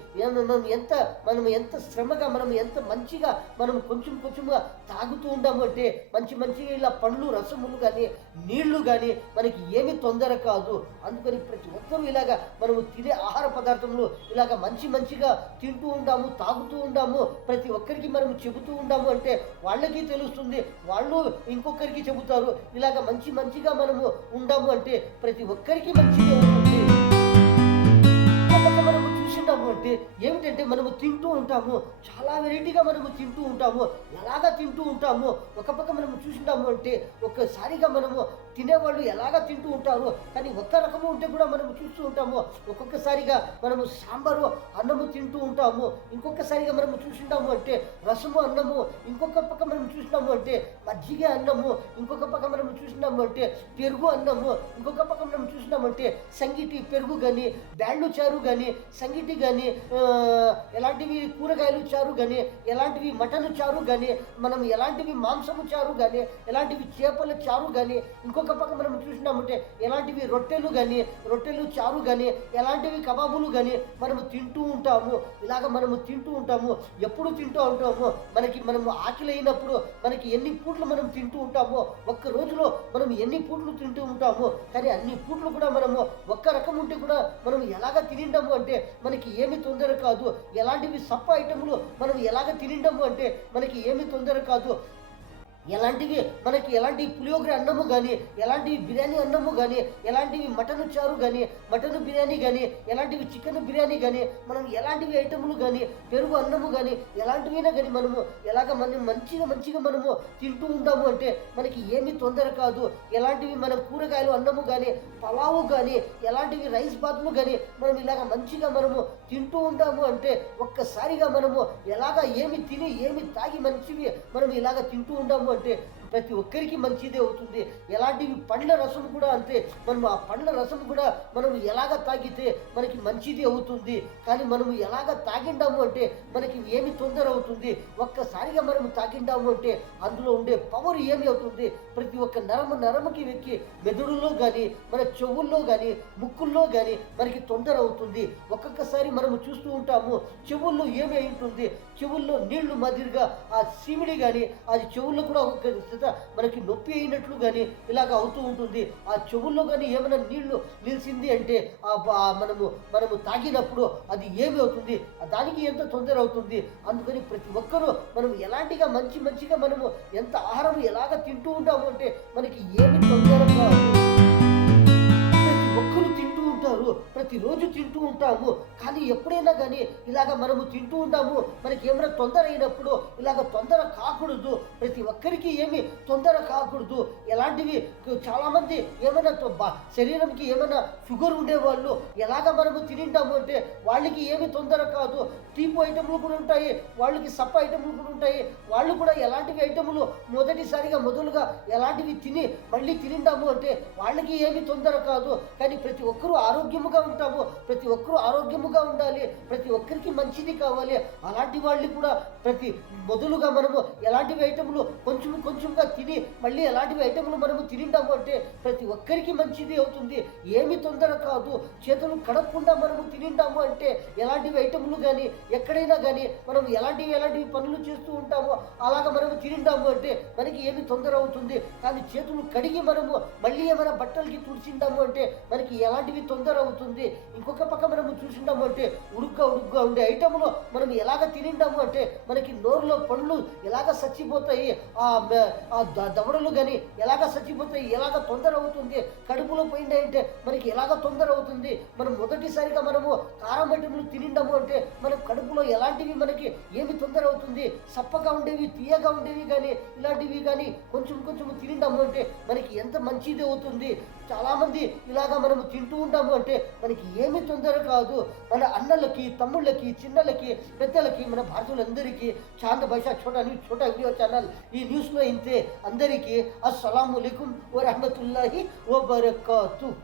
మనం ఎంత శ్రమగా ఎంత మంచిగా మనం కొంచెంగా తాగుతూ ఉండాము అంటే మంచిగా ఇలా పండ్లు రసములు కానీ నీళ్లు కానీ మనకి ఏమి తొందర కాదు. అందుకని ప్రతి ఒక్కరూ ఇలాగా మనము తినే ఆహార పదార్థములు ఇలాగ మంచిగా తింటూ ఉండాము, తాగుతూ ఉండాము, ప్రతి ఒక్కరికి మనము చెబుతూ ఉండాము అంటే వాళ్ళకి తెలుస్తుంది, వాళ్ళు ఇంకొకరికి చెబుతారు. ఇలాగ మంచిగా మనము ఉండాము అంటే ప్రతి ఒక్కరికి మంచిగా ఉంటుంది. మనము చూసిండాము అంటే ఏమిటంటే మనము తింటూ ఉంటాము, చాలా వెరైటీగా మనము తింటూ ఉంటాము. ఎలాగా తింటూ ఉంటాము, ఒక పక్క మనము చూసింటాము అంటే ఒక్కసారిగా మనము తినేవాళ్ళు ఎలాగా తింటూ ఉంటారు, కానీ ఒక్క రకము ఉంటే కూడా మనము చూస్తూ ఉంటాము. ఒక్కొక్కసారిగా మనము సాంబారు అన్నము తింటూ ఉంటాము, ఇంకొకసారిగా మనము చూసింటాము అంటే రసము అన్నము, ఇంకొక పక్క మనం చూసినాము అంటే మజ్జిగ అన్నము, ఇంకొక పక్క మనం చూసినాము అంటే పెరుగు అన్నము, ఇంకొక పక్క మనం చూసినామంటే సంగిటి పెరుగు కానీ, బ్యాండ్లు చారు కానీ, సంగిటి కానీ, ఎలాంటివి కూరగాయలు చారు కానీ, ఎలాంటివి మటన్ చారు కానీ, మనం ఎలాంటివి మాంసము చారు కానీ, ఎలాంటివి చేపల చారు కానీ, ఇంకొక పక్క మనం చూసినామంటే ఎలాంటివి రొట్టెలు చారు కానీ, ఎలాంటివి కబాబులు కానీ మనము తింటూ ఉంటాము. ఇలాగ మనము తింటూ ఉంటాము. ఎప్పుడు తింటూ ఉంటాము, మనము ఆకలి అయినప్పుడు మనకి ఎన్ని పూట్లు మనం తింటూ ఉంటామో, ఒక్క రోజులో మనం ఎన్ని పూట్లు తింటూ ఉంటామో, కానీ అన్ని పూట్లు కూడా మనము ఒక్క రకం ఉంటే కూడా మనం ఎలాగ తినిండము అంటే మనకి ఏమి తొందర కాదు. ఎలాంటివి సప్ప ఐటములు మనం ఎలాగ తినిండము అంటే మనకి ఏమి తొందర కాదు. ఎలాంటి పులియోగర అన్నము కానీ, ఎలాంటివి బిర్యానీ అన్నము కానీ, ఎలాంటివి మటన్ చారు కానీ, మటన్ బిర్యానీ కానీ, ఎలాంటివి చికెన్ బిర్యానీ కానీ, మనం ఎలాంటివి ఐటములు కానీ, పెరుగు అన్నము కానీ, ఎలాంటివైనా కానీ మనము మనం మంచిగా మనము తింటూ ఉంటాము అంటే మనకి ఏమి తొందర కాదు. ఎలాంటివి మనం కూరగాయలు అన్నము కానీ, పలావు కానీ, ఎలాంటివి రైస్ బాతులు కానీ మనం ఇలాగ మంచిగా మనము తింటూ ఉంటాము అంటే ఒక్కసారిగా మనము ఏమి తిని ఏమి తాగి మంచివి మనం ఇలాగ తింటూ ఉంటాము అంటే ప్రతి ఒక్కరికి మంచిదే అవుతుంది. ఎలాంటివి పండ్ల రసం కూడా అంతే, మనం ఆ పండ్ల రసం కూడా మనం ఎలాగ తాగితే మనకి మంచిది అవుతుంది. కానీ మనము ఎలాగ తాగిండాము అంటే మనకి ఏమి తొందర అవుతుంది. ఒక్కసారిగా మనము తాగిండాము అంటే అందులో ఉండే పవర్ ఏమి అవుతుంది, ప్రతి ఒక్క నరముకి వెక్కి మెదడులో కానీ, మన చెవుల్లో కానీ, ముక్కుల్లో కానీ మనకి తొందర అవుతుంది. ఒక్కొక్కసారి మనము చూస్తూ ఉంటాము, చెవుల్లో ఏమి అయి ఉంటుంది, చెవుల్లో నీళ్లు మాదిరిగా ఆ సీమిడి కానీ అది చెవుల్లో కూడా ఒక మనకి నొప్పి అయినట్లు కానీ ఇలాగ అవుతూ ఉంటుంది. ఆ చెవుల్లో కానీ ఏమైనా నీళ్లు నిలిచింది అంటే మనము తాగినప్పుడు అది ఏమి అవుతుంది, దానికి ఎంత తొందర అవుతుంది. అందుకని ప్రతి ఒక్కరూ మనం ఎలాంటిగా మంచిగా మనము ఎంత ఆహారం ఎలాగ తింటూ ఉంటాము అంటే మనకి ఏమి తొందర కాదు. ఒక్కరు తింటూ ఉంటారు, ప్రతిరోజు తింటూ ఉంటాము. కానీ ఎప్పుడైనా కానీ ఇలాగ మనము తింటూ ఉంటాము, మనకి ఏమైనా తొందర అయినప్పుడు ఇలాగ తొందర కాకూడదు. ప్రతి ఒక్కరికి ఏమి తొందర కాకూడదు. ఎలాంటివి చాలామంది ఏమైనా శరీరంకి ఏమైనా షుగర్ ఉండేవాళ్ళు ఎలాగ మనము తినింటాము అంటే వాళ్ళకి ఏమి తొందర కాదు. తీపి ఐటములు కూడా ఉంటాయి, వాళ్ళకి సప్ప ఐటములు కూడా ఉంటాయి. వాళ్ళు కూడా ఎలాంటివి ఐటములు మొదలుగా ఎలాంటివి తిని మళ్ళీ తినింటాము అంటే వాళ్ళకి ఏమి తొందర కాదు. కానీ ప్రతి ఒక్కరూ ఆరోగ్యముగా ఉంటాము, ప్రతి ఒక్కరూ ఆరోగ్యముగా ఉండాలి, ప్రతి ఒక్కరికి మంచిది కావాలి. అలాంటి వాళ్ళు కూడా మొదలుగా మనము ఎలాంటివి ఐటములు కొంచెంగా తిని మళ్ళీ ఎలాంటివి ఐటములు మనము తినింటాము అంటే ప్రతి ఒక్కరికి మంచిది అవుతుంది. ఏమి తొందర కాదు. చేతులు కడగకుండా మనము తినింటాము అంటే ఎలాంటివి ఐటములు కానీ ఎక్కడైనా కానీ మనం ఎలాంటివి పనులు చేస్తూ ఉంటామో అలాగ మనము తినింటాము అంటే మనకి ఏమి తొందర అవుతుంది. కానీ చేతులు కడిగి మనము మళ్ళీ ఏమైనా బట్టలకి తుడిచింటాము అంటే మనకి ఎలాంటివి తొందర అవుతుంది. ఇంకొక పక్క మనము చూసింటాము అంటే ఉడుగ్గా ఉండే ఐటములు మనం ఎలాగ తినింటాము అంటే మనకి నోరులో పండ్లు ఎలాగ చచ్చిపోతాయి, ఆ దవడలు కానీ ఎలాగ చచ్చిపోతాయి, ఎలాగ తొందర అవుతుంది. కడుపులో పోయిందంటే మనకి ఎలాగ తొందర అవుతుంది. మనం మొదటిసారిగా మనము కారం ఐటములు తినిండాము అంటే మన కడుపులో ఎలాంటివి మనకి ఏమి తొందర అవుతుంది. సప్పగా ఉండేవి, తీయగా ఉండేవి కానీ ఇలాంటివి కానీ కొంచెం తినిండాము అంటే మనకి ఎంత మంచిది అవుతుంది. చాలామంది ఇలాగా మనము తింటూ ఉంటాము అంటే మనకి ఏమి తొందర కాదు. మన అన్నలకి, తమ్ముళ్ళకి, చిన్నలకి, పెద్దలకి, మన భారతీయులందరికీ చాంద్ భాషా छोटा वीडियो ఛానల్ ఈ న్యూస్లో ఇంతే. అందరికీ అస్సలాము అలైకుం వరహ్మతుల్లాహి వబరకాతుహ్.